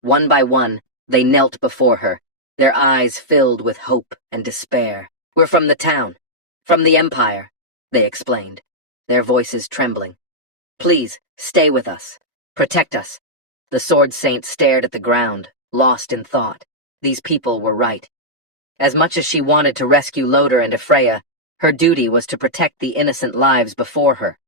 One by one, they knelt before her, their eyes filled with hope and despair. "We're from the town, from the Empire," they explained, their voices trembling. "Please, stay with us. Protect us." The Sword Saint stared at the ground, lost in thought. These people were right. As much as she wanted to rescue Loder and Ephraia, her duty was to protect the innocent lives before her.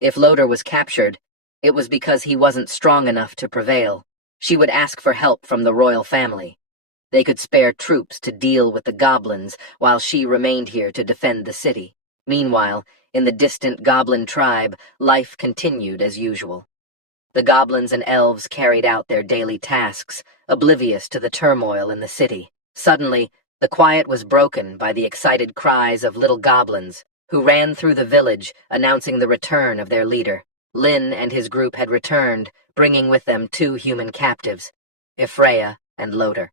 If Loder was captured, it was because he wasn't strong enough to prevail. She would ask for help from the royal family. They could spare troops to deal with the goblins while she remained here to defend the city. Meanwhile, in the distant goblin tribe, life continued as usual. The goblins and elves carried out their daily tasks, oblivious to the turmoil in the city. Suddenly, the quiet was broken by the excited cries of little goblins, who ran through the village, announcing the return of their leader. Lin and his group had returned, bringing with them 2 human captives, Ephraia and Loder.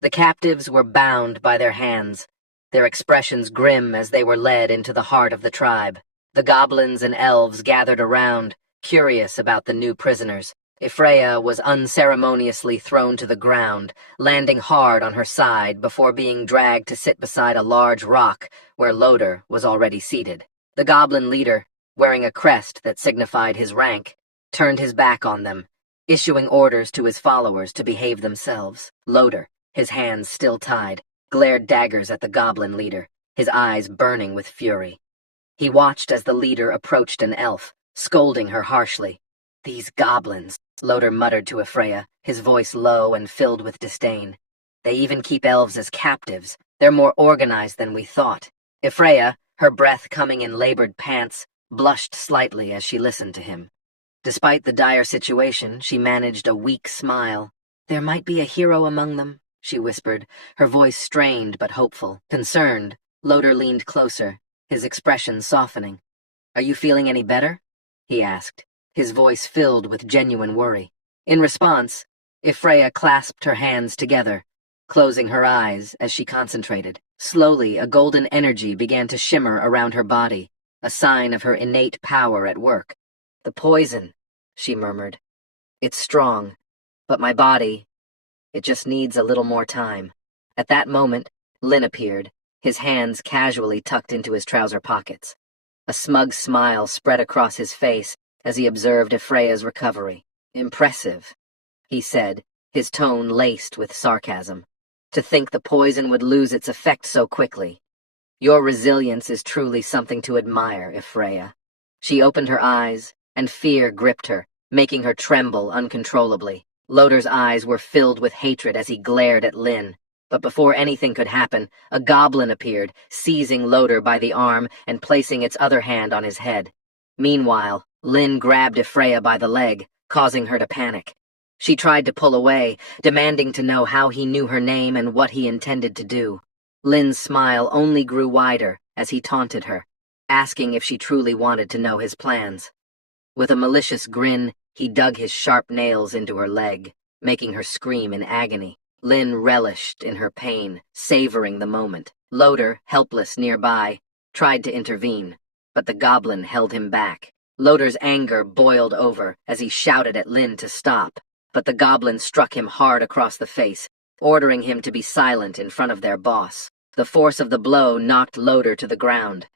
The captives were bound by their hands, their expressions grim as they were led into the heart of the tribe. The goblins and elves gathered around, curious about the new prisoners. Ifreya was unceremoniously thrown to the ground, landing hard on her side before being dragged to sit beside a large rock where Loder was already seated. The goblin leader, wearing a crest that signified his rank, turned his back on them, issuing orders to his followers to behave themselves. Loder, his hands still tied, glared daggers at the goblin leader, his eyes burning with fury. He watched as the leader approached an elf, scolding her harshly. "These goblins," Loder muttered to Ifreya, his voice low and filled with disdain. "They even keep elves as captives. They're more organized than we thought." Ifreya, her breath coming in labored pants, blushed slightly as she listened to him. Despite the dire situation, she managed a weak smile. "There might be a hero among them," she whispered, her voice strained but hopeful. Concerned, Loder leaned closer, his expression softening. "Are you feeling any better?" he asked, his voice filled with genuine worry. In response, Ifreya clasped her hands together, closing her eyes as she concentrated. Slowly, a golden energy began to shimmer around her body, a sign of her innate power at work. "The poison," she murmured. "It's strong, but my body, it just needs a little more time." At that moment, Lin appeared, his hands casually tucked into his trouser pockets. A smug smile spread across his face as he observed Ifreya's recovery. "Impressive," he said, his tone laced with sarcasm. "To think the poison would lose its effect so quickly. Your resilience is truly something to admire, Ifreya." She opened her eyes, and fear gripped her, making her tremble uncontrollably. Loder's eyes were filled with hatred as he glared at Lin. But before anything could happen, a goblin appeared, seizing Loder by the arm and placing its other hand on his head. Meanwhile, Lin grabbed Ifreya by the leg, causing her to panic. She tried to pull away, demanding to know how he knew her name and what he intended to do. Lin's smile only grew wider as he taunted her, asking if she truly wanted to know his plans. With a malicious grin, he dug his sharp nails into her leg, making her scream in agony. Lin relished in her pain, savoring the moment. Loder, helpless nearby, tried to intervene, but the goblin held him back. Loder's anger boiled over as he shouted at Lin to stop, but the goblin struck him hard across the face, ordering him to be silent in front of their boss. The force of the blow knocked Loder to the ground.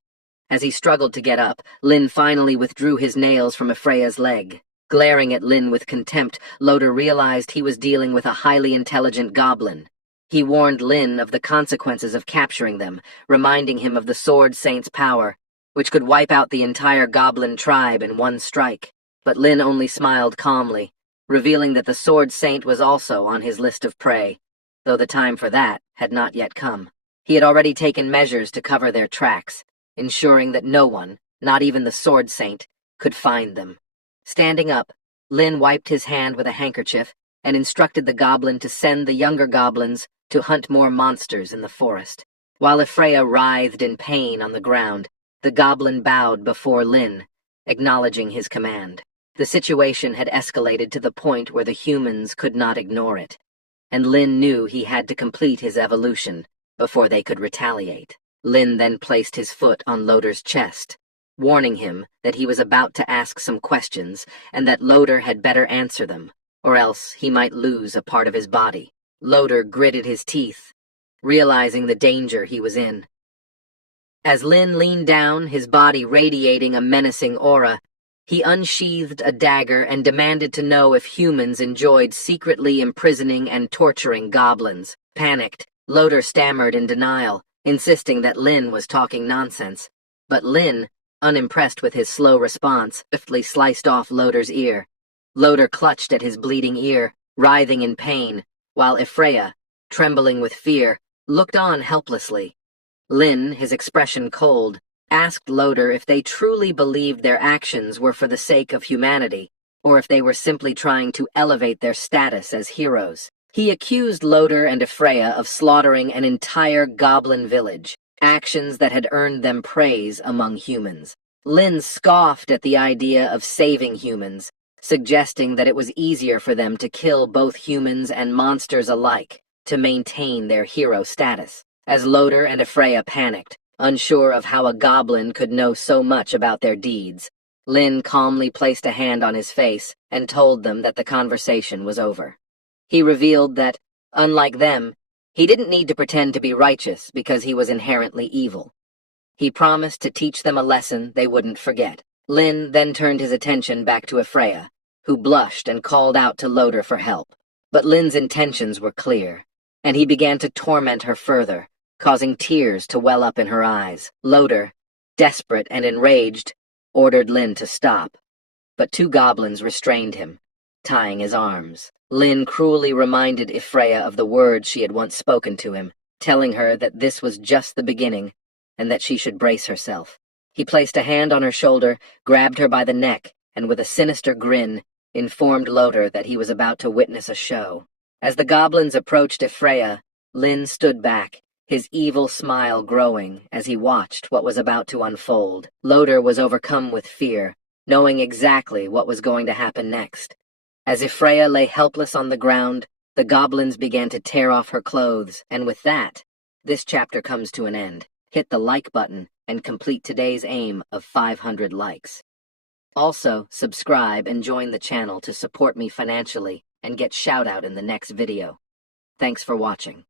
As he struggled to get up, Lin finally withdrew his nails from Ifreya's leg. Glaring at Lin with contempt, Loder realized he was dealing with a highly intelligent goblin. He warned Lin of the consequences of capturing them, reminding him of the Sword Saint's power, which could wipe out the entire goblin tribe in one strike. But Lin only smiled calmly, revealing that the Sword Saint was also on his list of prey, though the time for that had not yet come. He had already taken measures to cover their tracks, ensuring that no one, not even the Sword Saint, could find them. Standing up, Lin wiped his hand with a handkerchief and instructed the goblin to send the younger goblins to hunt more monsters in the forest. While Ifreya writhed in pain on the ground, the goblin bowed before Lin, acknowledging his command. The situation had escalated to the point where the humans could not ignore it, and Lin knew he had to complete his evolution before they could retaliate. Lin then placed his foot on Loder's chest, warning him that he was about to ask some questions and that Loder had better answer them, or else he might lose a part of his body. Loder gritted his teeth, realizing the danger he was in. As Lin leaned down, his body radiating a menacing aura, he unsheathed a dagger and demanded to know if humans enjoyed secretly imprisoning and torturing goblins. Panicked, Loder stammered in denial, insisting that Lin was talking nonsense. But Lin, unimpressed with his slow response, swiftly sliced off Loder's ear. Loder clutched at his bleeding ear, writhing in pain, while Ifreya, trembling with fear, looked on helplessly. Lin, his expression cold, asked Loder if they truly believed their actions were for the sake of humanity, or if they were simply trying to elevate their status as heroes. He accused Loder and Ifreya of slaughtering an entire goblin village, actions that had earned them praise among humans. Lin scoffed at the idea of saving humans, suggesting that it was easier for them to kill both humans and monsters alike to maintain their hero status. As Loder and Ifreya panicked, unsure of how a goblin could know so much about their deeds, Lin calmly placed a hand on his face and told them that the conversation was over. He revealed that, unlike them, he didn't need to pretend to be righteous because he was inherently evil. He promised to teach them a lesson they wouldn't forget. Lin then turned his attention back to Ephraia, who blushed and called out to Loder for help. But Lin's intentions were clear, and he began to torment her further, causing tears to well up in her eyes. Loder, desperate and enraged, ordered Lin to stop, but two goblins restrained him, tying his arms. Lin cruelly reminded Ephraia of the words she had once spoken to him, telling her that this was just the beginning and that she should brace herself. He placed a hand on her shoulder, grabbed her by the neck, and with a sinister grin, informed Loder that he was about to witness a show. As the goblins approached Ephraia, Lin stood back, his evil smile growing as he watched what was about to unfold. Loder was overcome with fear, knowing exactly what was going to happen next. As Ephraia lay helpless on the ground, the goblins began to tear off her clothes, and with that, this chapter comes to an end. Hit the like button and complete today's aim of 500 likes. Also, subscribe and join the channel to support me financially and get shout out in the next video. Thanks for watching.